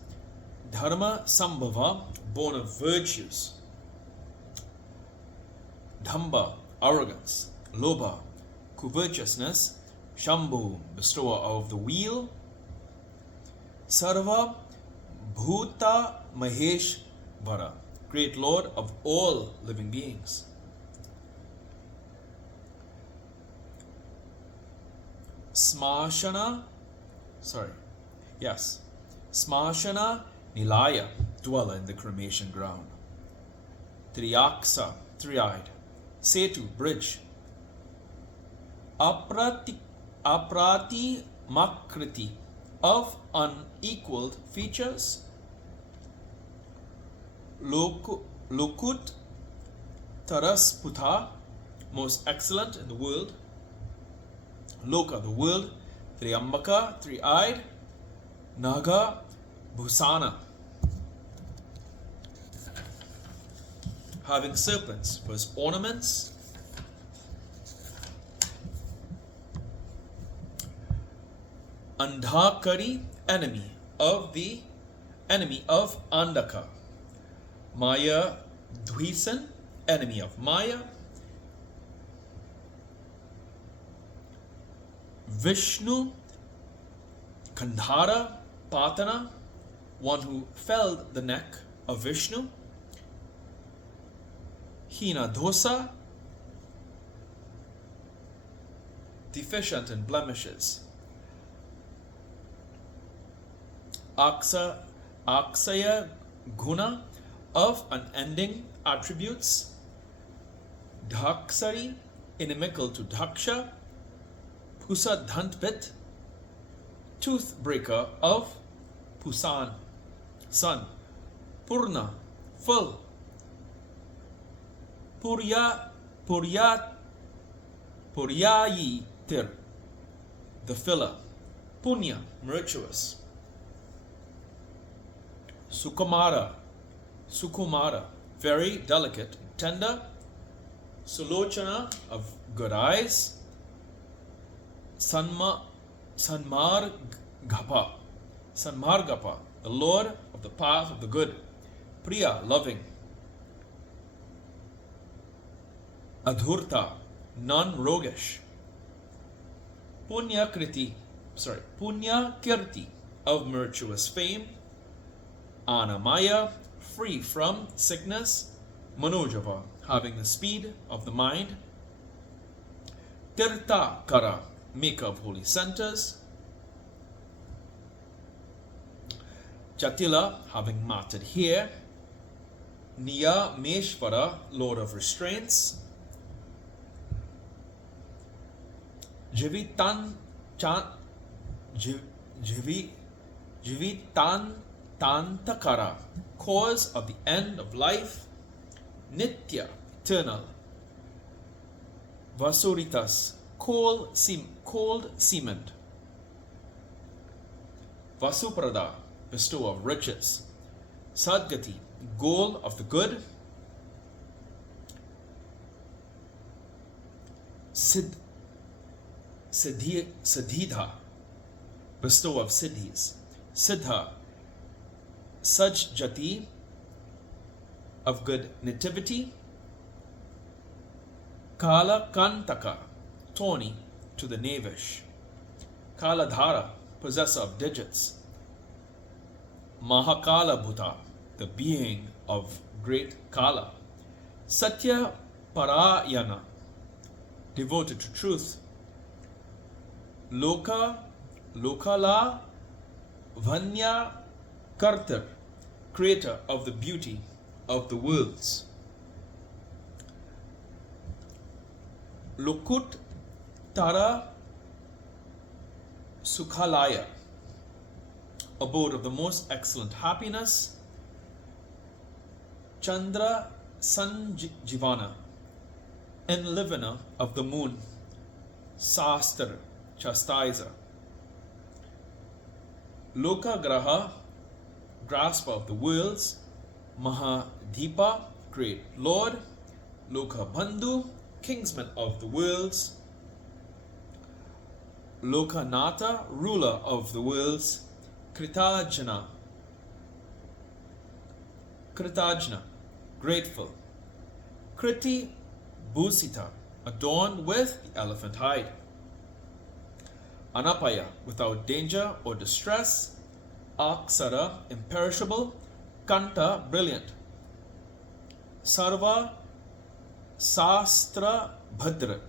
Dharma Sambhava, born of virtues. Dhamba, arrogance. Lobha, covetousness. Shambhu, bestower of the wheel. Sarva Bhuta Maheshvara, great lord of all living beings. Smashana Nilaya, dweller in the cremation ground. Triyaksa, three-eyed. Setu, bridge. Aprati Makriti, of unequaled features. Lokut Tarasputha, most excellent in the world. Loka, the world. Triambaka, three-eyed. Naga Bhusana, having serpents for his ornaments. Andhakari, enemy of Andaka. Maya Dvisan, enemy of Maya. Vishnu Kandhara Patana, one who felled the neck of Vishnu. Hina Dosa, deficient in blemishes. Aksaya Guna, of unending attributes. Dhaksari, inimical to Dhaksha. Pusa Dhantpit, toothbreaker of Pusan, sun. Purna, full. Puryayitir, the filler. Punya, virtuous. Sukumara, very delicate, tender. Sulochana, of good eyes. Sanmargapa, the Lord of the path of the good. Priya, loving. Adhurta, non-roguish. Punya Kirti, of virtuous fame. Anamaya, free from sickness. Manojava, having the speed of the mind. Tirtha Kara, maker of holy centers. Jatila, having mattered here. Niya Meshvara, Lord of restraints. Jivitan Chan Jivitan Tantakara, cause of the end of life. Nitya, eternal. Vasuritas, cold cement. Vasuprada, bestower of riches. Sadgati, goal of the good. Siddhidha, bestower of siddhis. Siddha, Sajjati, of good nativity. Kala Kantaka, thorny to the knavish. Kaladhara, possessor of digits. Mahakala Bhuta, the being of great Kala. Satya Parayana, devoted to truth. Lokala Vanya Kartar, creator of the beauty of the worlds. Lokut Tara Sukhalaya, abode of the most excellent happiness. Chandra Sanjivana, enlivener of the moon. Sastra, chastiser. Lokagraha, grasper of the worlds. Mahadipa, great Lord. Lokabandhu, kingsman of the worlds. Lokanata, ruler of the worlds. Kritajna, grateful. Kriti Bhusita, adorned with the elephant hide. Anapaya, without danger or distress. Aksara, imperishable. Kanta, brilliant. Sarva Sastra Bhadra.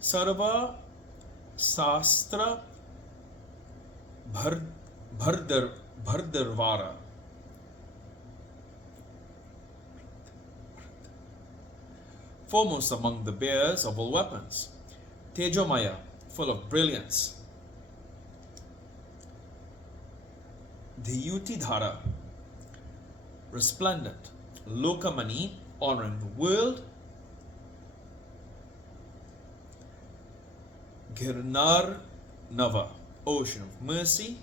Sarva Sastra Bhardarvara. Foremost among the bearers of all weapons. Tejomaya, full of brilliance. Dhyutidhara, resplendent. Lokamani, honoring the world. Girnar Nava, ocean of mercy.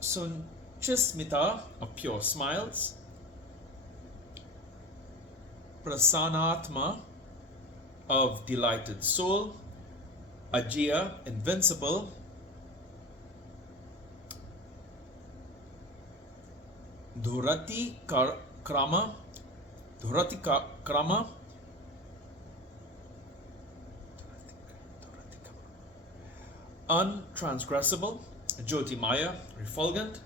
Sunchismita, of pure smiles. Prasanatma, of delighted soul. Ajaya, invincible. Dhurati Krama, untransgressible. Jyotimaya, refulgent.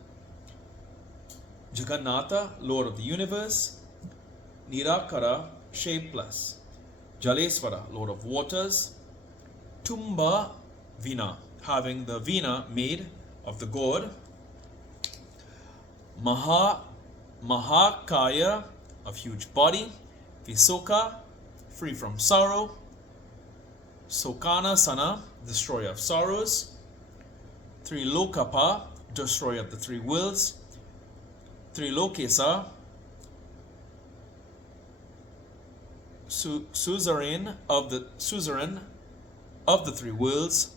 Jagannatha, Lord of the universe. Nirakara, shapeless. Jaleswara, Lord of waters. Tumba Vina, having the Vina made of the gourd. Mahakaya, of huge body. Visoka, free from sorrow. Sokana Sana, destroyer of sorrows. Trilokapa, destroyer of the three worlds. Trilokesa, suzerain of the three worlds.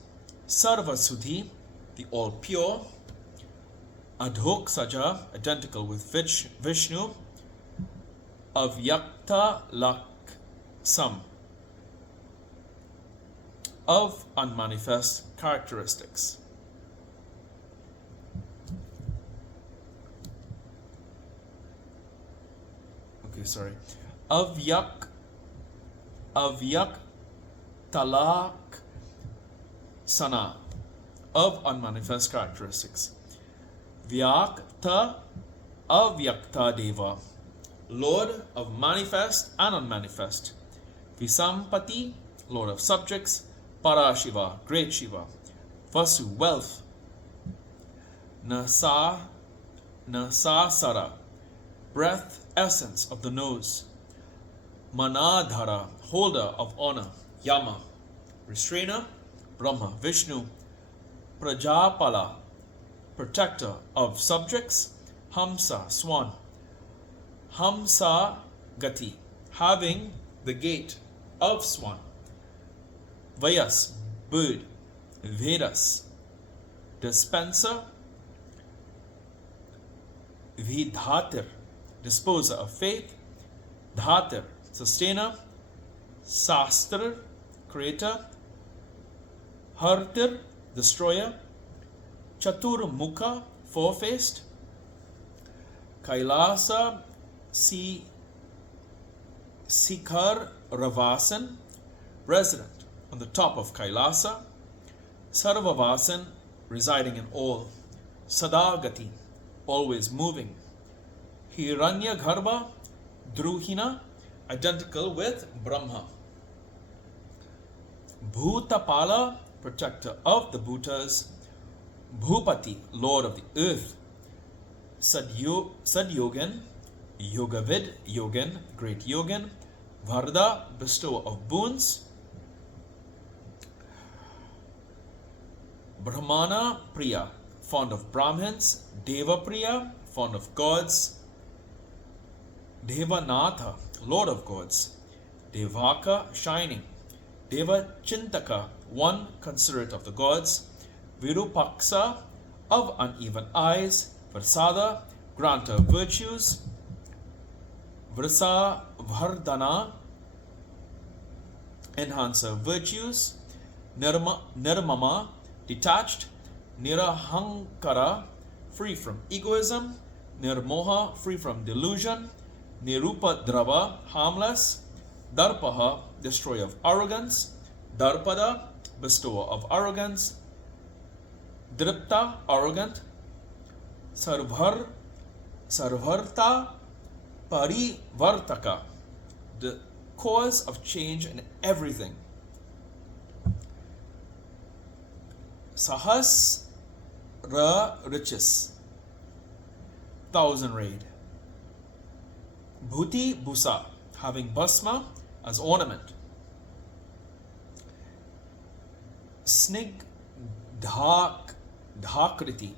Sarvasuti, the all pure. Adhok Saja, identical with Vishnu. Avyakta Laksam, of unmanifest characteristics. Avyak Talak Sana, of unmanifest characteristics. Vyakta Avyakta Deva, Lord of manifest and unmanifest. Visampati, Lord of subjects. Parashiva, great Shiva. Vasu, wealth. Nasasara, breath, essence of the nose. Manadhara, holder of honor. Yama, restrainer. Brahma, Vishnu. Prajapala, protector of subjects. Hamsa, swan. Hamsa Gati, having the gate of swan. Vayas, bird. Vedas, dispenser. Vidhatir, disposer of faith. Dhatir, sustainer. Sastra, creator. Hartir, destroyer. Chatur Mukha, four-faced. Kailasa, Sikhar Ravasan, resident on the top of Kailasa. Sarvavasan, residing in all. Sadagati, always moving. Hiranya Garbha, Druhina, identical with Brahma. Bhutapala, protector of the Bhutas. Bhupati, lord of the earth. Sadyogan, Yogavid, Yogan, great Yogan. Varda, bestower of boons. Brahmana Priya, fond of Brahmins. Deva Priya, fond of gods. Devanatha, lord of gods. Devaka, shining. Deva Chintaka, one considerate of the gods. Virupaksa, of uneven eyes. Varsada, granter of virtues. Vrasa Vardhana, enhancer of virtues. Nirmama, detached. Nirahankara, free from egoism. Nirmoha, free from delusion. Nirupadrava, harmless. Darpaha, destroyer of arrogance. Darpada, bestower of arrogance. Dripta, arrogant. Sarvarta, Parivartaka, the cause of change in everything. Sahasra, riches. Thousand-rayed. Bhuti Busa, having bhasma as ornament. Snigdhakriti,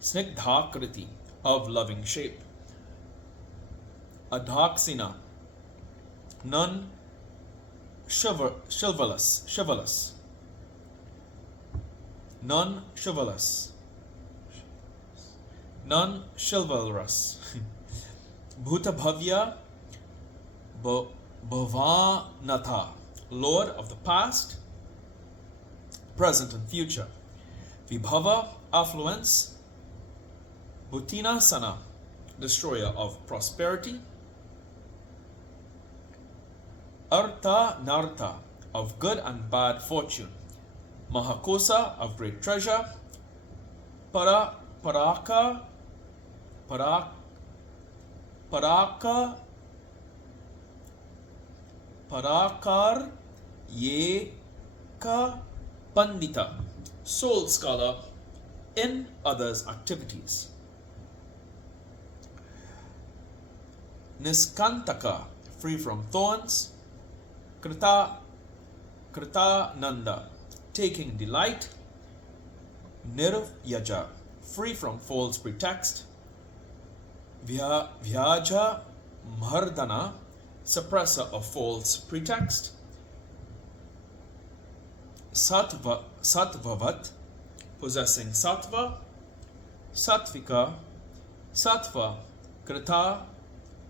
Snigdhakriti, of loving shape. Adhaksina, none chivalrous. None chivalrous. None chivalrous. Bhutabhavya, Bhavanatha, lord of the past, present and future. Vibhava, affluence. Bhutina Sana, destroyer of prosperity. Artha Nartha, of good and bad fortune. Mahakosa, of great treasure. Parakar Yeka Pandita, soul scholar in others' activities. Niskantaka, free from thorns. Krita Nanda, taking delight. Nirvyaja, free from false pretext. Vyaja Mardana, suppressor of false pretext. Sattvavat, possessing sattva. Sattvika, sattva. Krita,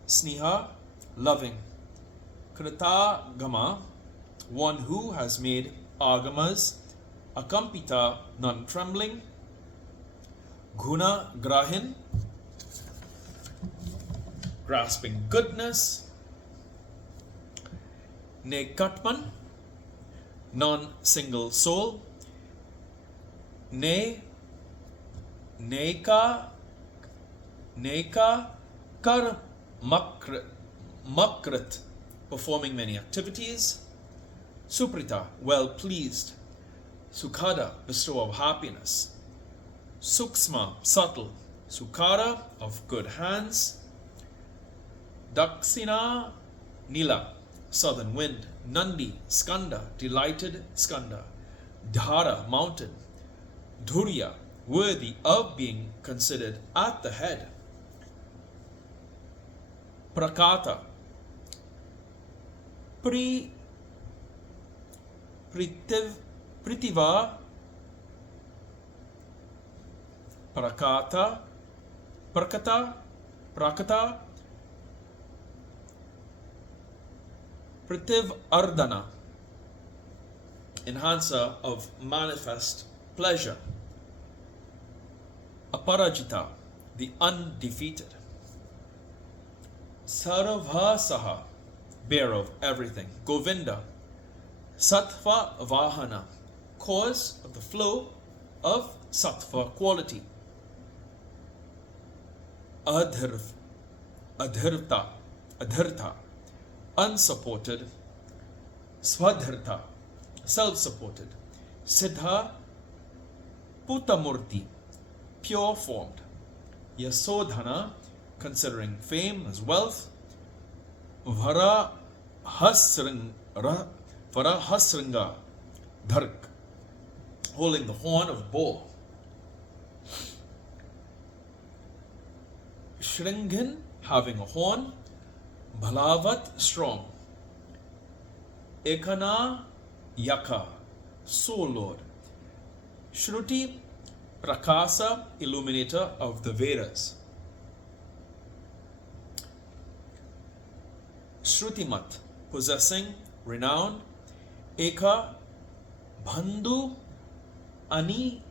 sneha, loving. Krita Gama, one who has made agamas. Akampita, non trembling. Guna Grahin, grasping goodness. Nekatman, non single soul. Neka Kar Makrit, performing many activities. Suprita, well pleased. Sukhada, bestower of happiness. Suksma, subtle. Sukara, of good hands. Daksina, Nila, southern wind. Nandi, Skanda, delighted Skanda. Dhara, mountain. Dhurya, worthy of being considered at the head. Prakata, Pritiva, Prakata, Prakata, Pritiv Ardana, enhancer of manifest pleasure. Aparajita, the undefeated. Saravasaha, bearer of everything. Govinda, Sattva Vahana, cause of the flow of Sattva quality. Adhirta, unsupported. Swadharta, self-supported. Siddha, Putamurti, pure formed. Yasodhana, considering fame as wealth. Varahasringa, Dhark, holding the horn of bull. Shringin, having a horn. Bhalavat, strong. Ekana, Yaka, soul lord. Shruti, Prakasa, illuminator of the Vedas. Shrutimat, possessing, renowned. Eka, Bandhu, Anika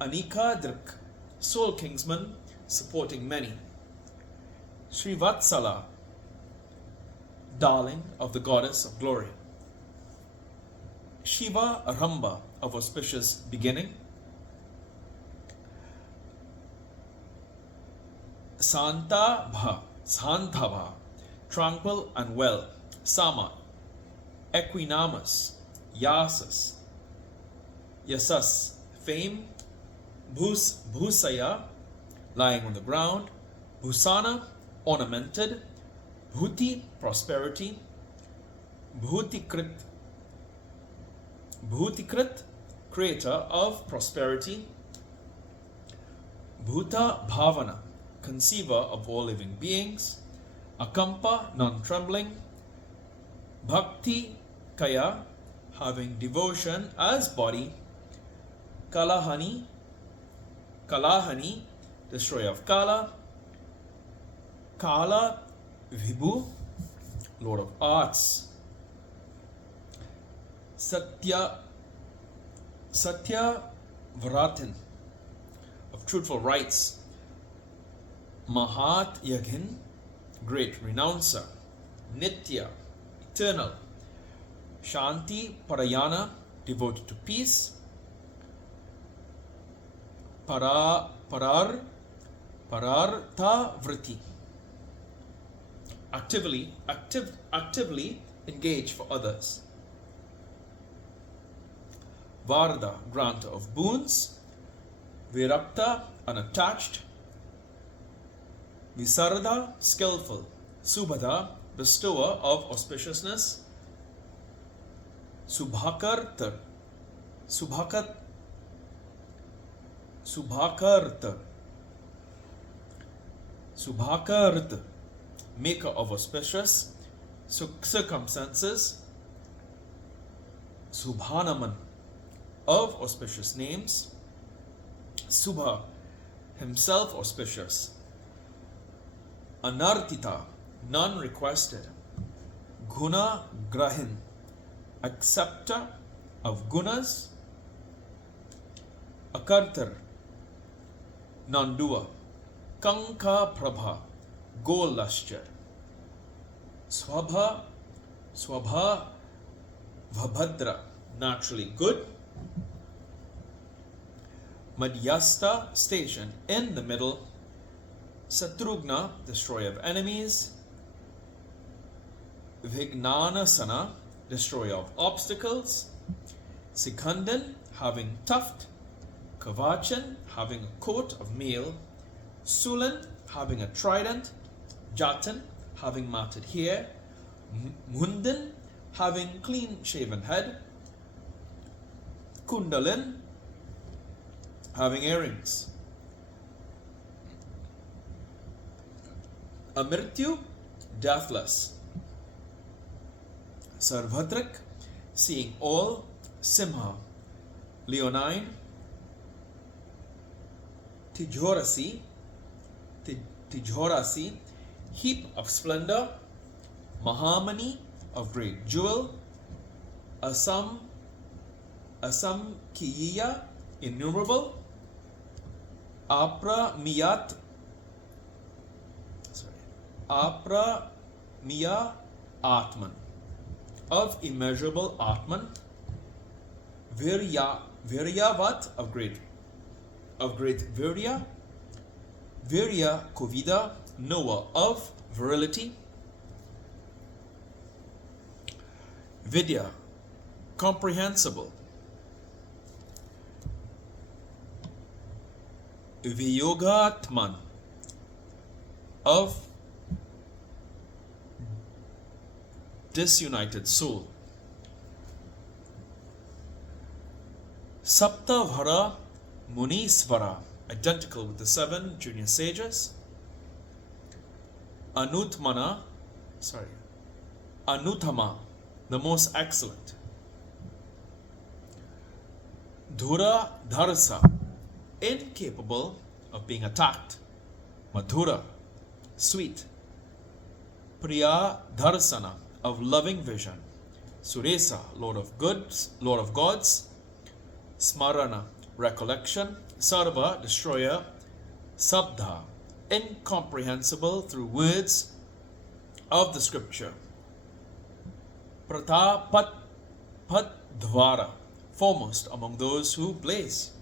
Drik, soul kingsman, supporting many. Srivatsala, darling of the goddess of glory. Shiva Ramba, of auspicious beginning. Santabha, tranquil and well. Sama, equanimous. Yasas, fame. Bhusaya, lying on the ground. Bhusana, ornamented. Bhuti, prosperity. Bhutikrit, creator of prosperity. Bhuta Bhavana, conceiver of all living beings. Akampa, non-trembling. Bhakti Kaya, having devotion as body. Kalahani, destroyer of Kala. Kala Vibhu, lord of arts. Satya Vratin, of truthful rights. Mahat Yagin, great renouncer. Nitya, eternal. Shanti Parayana, devoted to peace. Parartha Vriti, actively engaged for others. Varda, granter of boons. Virakta, unattached. Visarada, skillful. Subhada, bestower of auspiciousness. Subhakarta, maker of auspicious circumstances. Subhanaman, of auspicious names. Subha, himself auspicious. Anartita, none requested. Guna Grahin, acceptor of gunas. Akartar, non-doer. Kanka Prabha, goal lustre. Swabha Vabhadra, naturally good. Madhyasta, station in the middle. Satrugna, destroyer of enemies. Vignanasana, destroyer of obstacles. Sikandan, having tuft. Kavachan, having a coat of mail. Sulan, having a trident. Jatan, having matted hair. Mundan, having clean shaven head. Kundalin, having earrings. Amrityu, deathless. Sarvatrak, seeing all. Simha, leonine. Tijorasi, heap of splendor. Mahamani, of great jewel. Asam Kiya, innumerable. Apra Miya Atman, of immeasurable Atman. Viryavat, of great Virya. Virya Kovida, knower of virility. Vidya, comprehensible. Viyogatman, of disunited soul. Saptavara Munisvara, identical with the 7 junior sages. Anutama, the most excellent. Dhura Dharsa, incapable of being attacked. Madhura, sweet. Priya Dharsana, of loving vision. Suresa, Lord of gods. Smarana, recollection. Sarva, destroyer. Sabdha, incomprehensible through words of the scripture. Pratapatdvara, foremost among those who blaze.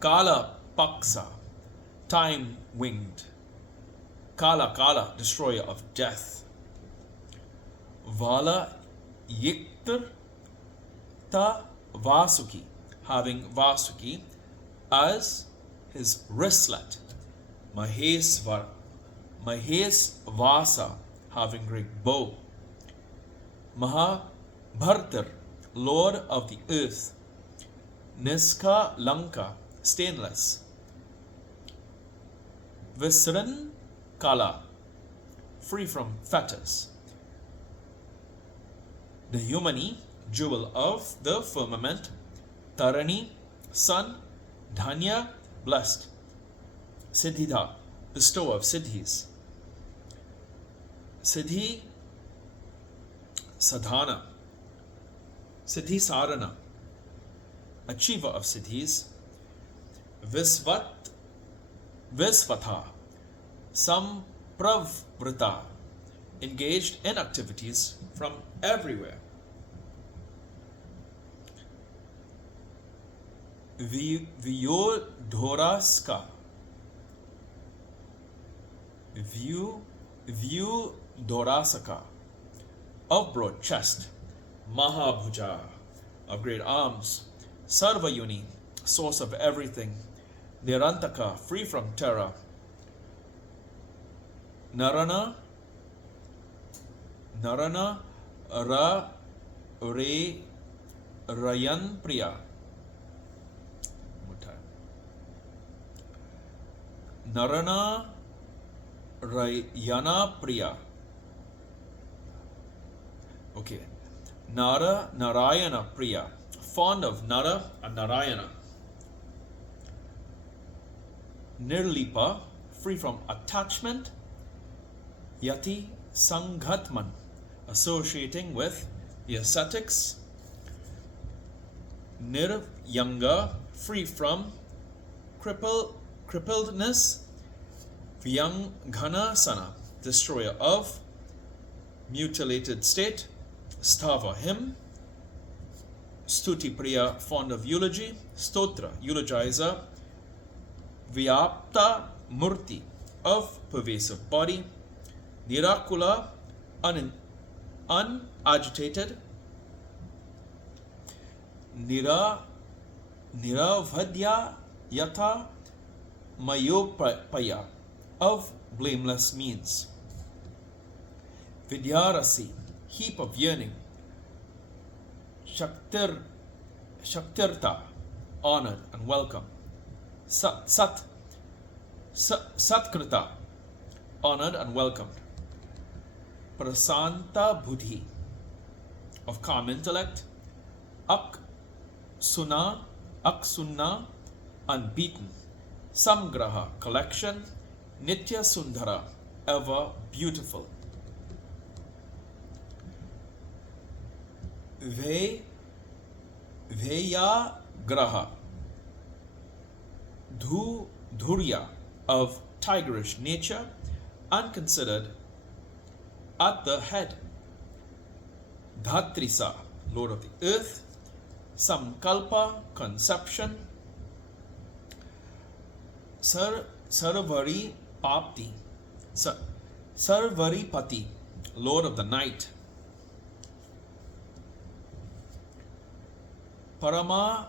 Kala Paksa, time winged. Kala, destroyer of death. Vala Yiktar Ta Vasuki, having Vasuki as his wristlet. Mahes Vasa, having great bow. Mahabhartar, lord of the earth. Niska Lanka, stainless. Visran Kala, free from fetters. The Humani, jewel of the firmament. Tarani, sun. Dhanya, blessed. Siddhita, bestower of siddhis. Siddhi Sadhana, Siddhi Sarana, achiever of siddhis. Visvatha, Sampravrita, engaged in activities from everywhere. Vyodhoraska, Vyudorasaka, of broad chest. Mahabhuja, of great arms. Sarvayuni, source of everything. Nirantaka, free from terror. Narana Rayan Priya. Narana Rayana Priya. Okay. Narayana Priya. Fond of Nara and Narayana. Nirlipa, free from attachment. Yati Sanghatman, associating with the ascetics. Niryanga, free from crippledness. Vyanghanasana, destroyer of mutilated state. Stava, hymn. Stuti Priya, fond of eulogy. Stotra, eulogizer. Vyapta Murti, of pervasive body. Nirakula, unagitated. Nira Niravadya Yatha Mayopaya, of blameless means. Vidyarasi, heap of yearning. Shaktirta, honored and welcome. Satkrita, honored and welcomed. Prasanta Buddhi, of calm intellect. Aksunna, unbeaten. Samgraha, collection. Nitya Sundara, ever beautiful. Veya Graha, Dhurya, of tigerish nature, unconsidered, at the head. Dhatrisa, Lord of the earth. Samkalpa, conception. Sarvari Pati, Lord of the night. Paramartha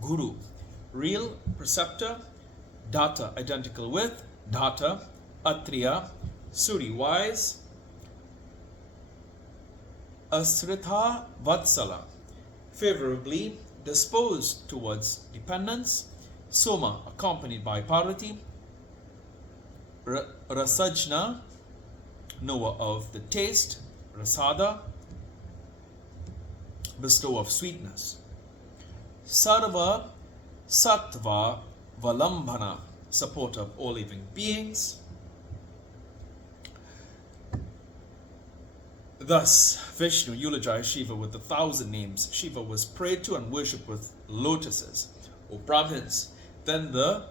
Guru, real preceptor. Data, identical with. Data, Atriya, Suri, wise. Asritha Vatsala, favorably disposed towards dependence. Soma, accompanied by Parvati. Rasajna, knower of the taste. Rasada, bestower of sweetness. Sarva Sattva Valambhana, supporter of all living beings. Thus, Vishnu eulogized Shiva with 1,000 names. Shiva was prayed to and worshipped with lotuses, O Brahmins. Then the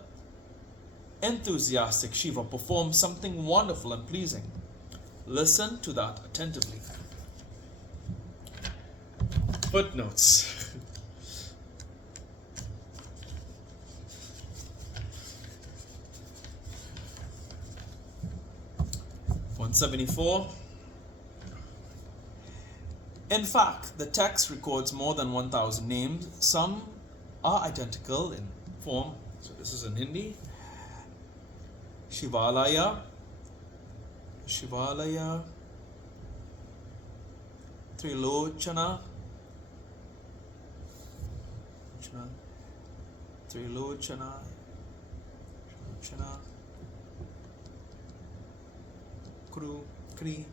enthusiastic Shiva performed something wonderful and pleasing. Listen to that attentively. Footnotes. 174. In fact, the text records more than 1,000 names. Some are identical in form. So this is in Hindi. Shivalaya, Trilochana, Kri,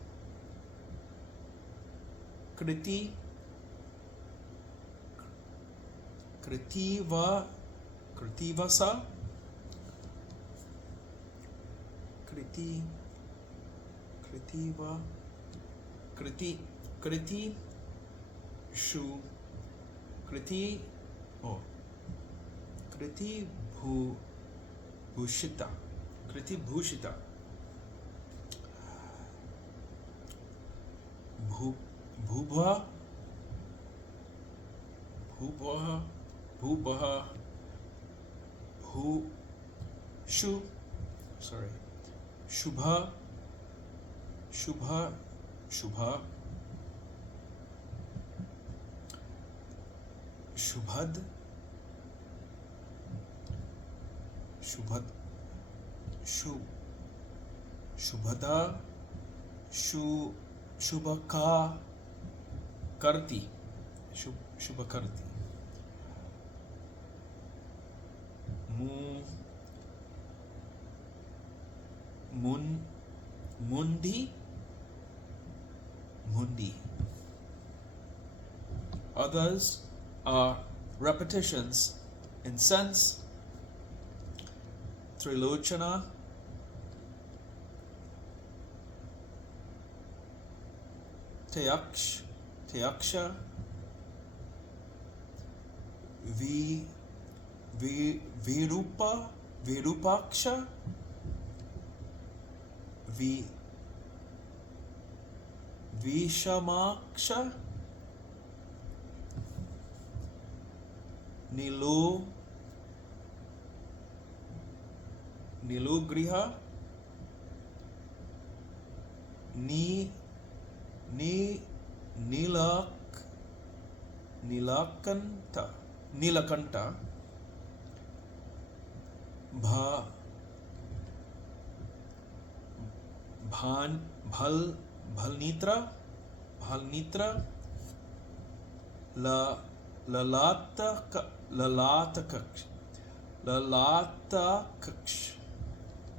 Kriti, Kritivasa, Kriti, Shu, Kriti Bhushita, Bhubha, Shubha, Shubhad, Shubhada, Shubhaka Karti, Shubhakarti, Mundi. Others are repetitions in sense. Trilochana, Teyaksha, Virupaksha, Vishamaksha, Nilugriha, Nilak Nilakanta, Bhalnitra,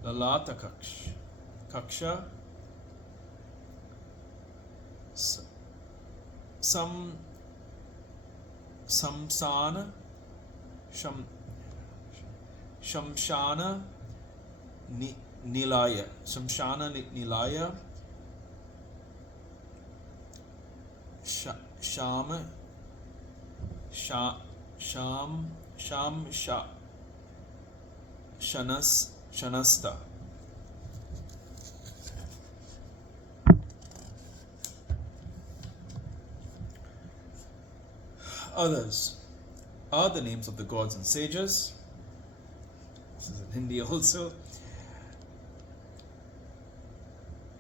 Lalatakaksh, Kaksha, Samsana, Shamshana, Nilaya, Shanasta. Others are the names of the gods and sages. This is in Hindi also.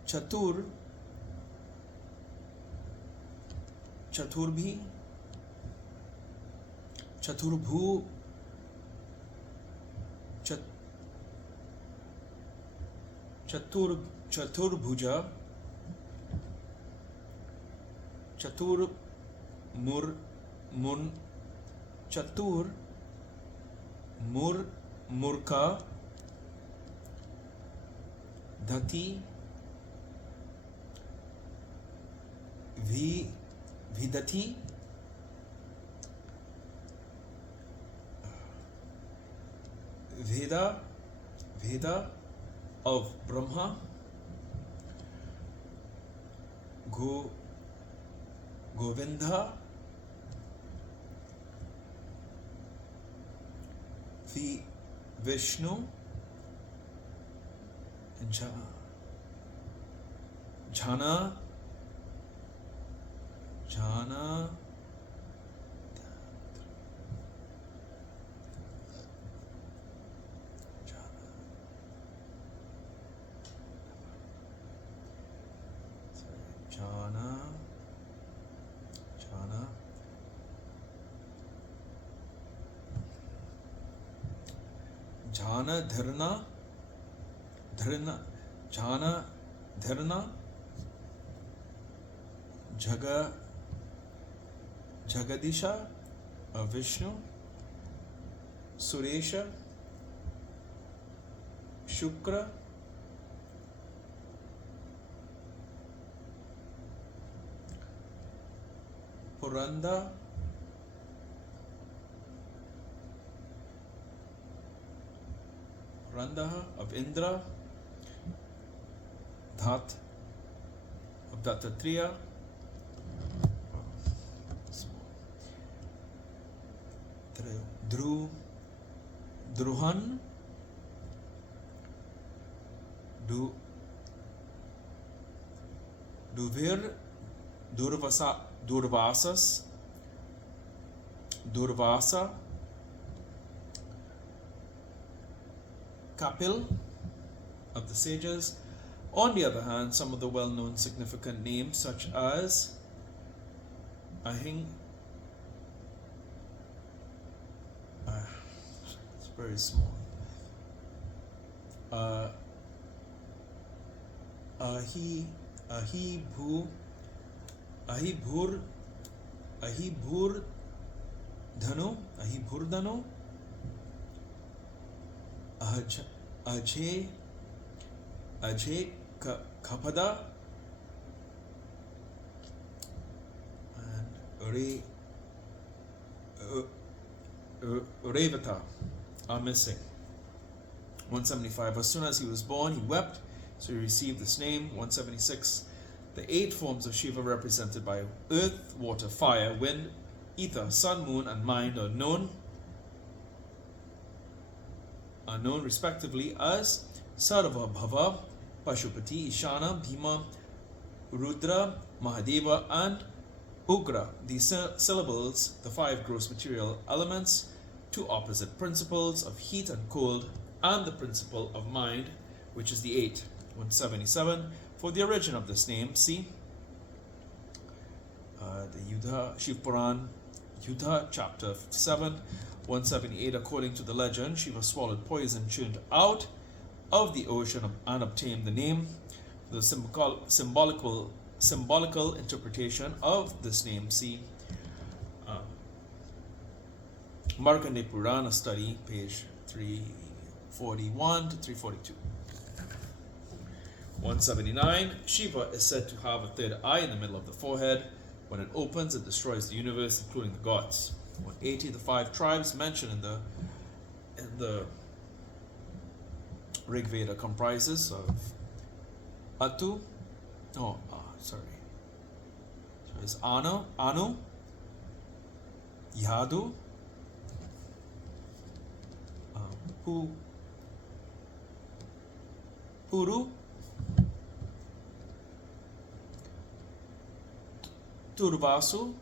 Chaturbhi, Chaturbhu, Chaturbhuja, Murka, Dhati, Vidati, Veda of Brahma, Govinda, Vishnu, Jhana, Dharna, Jagadisha, Vishnu, Suresha, Shukra, Puranda, Purandaha of Indra, Dhat of Dattatreya, Druhan, Duvir, Durvasa, Kapil of the sages. On the other hand, some of the well-known significant names such as Ahing, it's very small, Ahiburdhanu, Ajay Kapada, and Revata are missing. 175. As soon as he was born, he wept, so he received this name. 176. The 8 forms of Shiva represented by earth, water, fire, wind, ether, sun, moon, and mind are known respectively as Sarva Bhava, Pashupati, Ishana, Bhima, Rudra, Mahadeva, and Ugra. These syllables, the 5 gross material elements, 2 opposite principles of heat and cold, and the principle of mind, which is the 8. 177. For the origin of this name, see the Shiv Puran, Yuddha, chapter 57, 178. According to the legend, Shiva swallowed poison churned out of the ocean and obtained the name. The symbolical interpretation of this name, see Markandeya Puran, study, page 341 to 342. 179. Shiva is said to have a third eye in the middle of the forehead. When it opens, it destroys the universe, including the gods. 180. The 5 tribes mentioned in the Rig Veda comprises of Atu. So it's Anu, Yadu, Puru, Turvasu,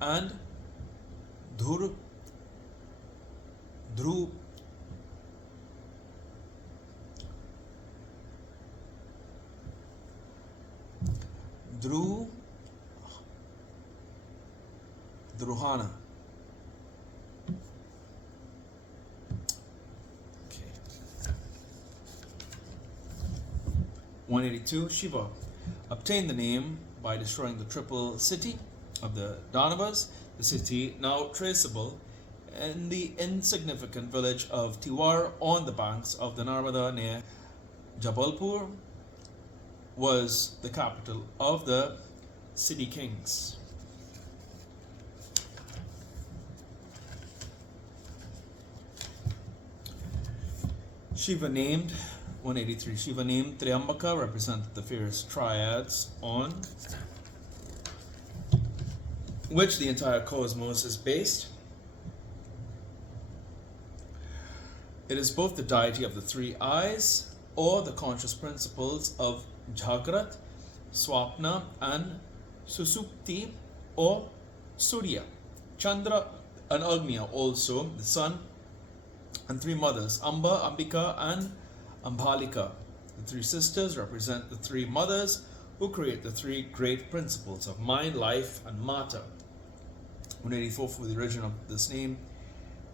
and Dhru, Druhana. Okay. 182. Shiva obtained the name by destroying the triple city of the Danavas, the city now traceable in the insignificant village of Tiwar on the banks of the Narmada near Jabalpur, was the capital of the city kings. Shiva named 183. Shiva named Triambaka represented the fierce triads on which the entire cosmos is based. It is both the deity of the 3 eyes or the conscious principles of Jagrat, Swapna, and Susupti, or Surya, Chandra, and Agnya, also the sun, and 3 mothers, Amba, Ambika, and Ambalika. The 3 sisters represent the 3 mothers who create the 3 great principles of mind, life, and matter. 184 for the origin of this name.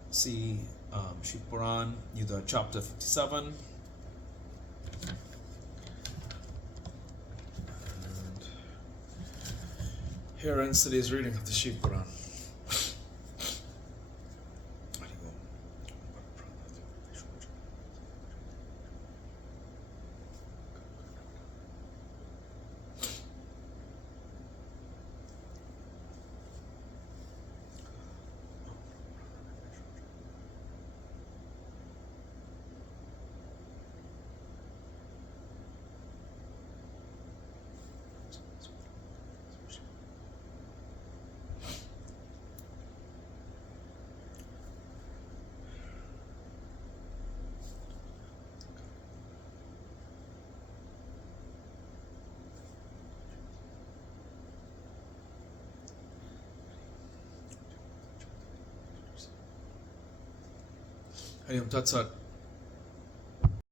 See Shiva Puran, Yuddha, chapter 57. And here ends today's reading of the Shiva Puran. Hari Om Tat Sat.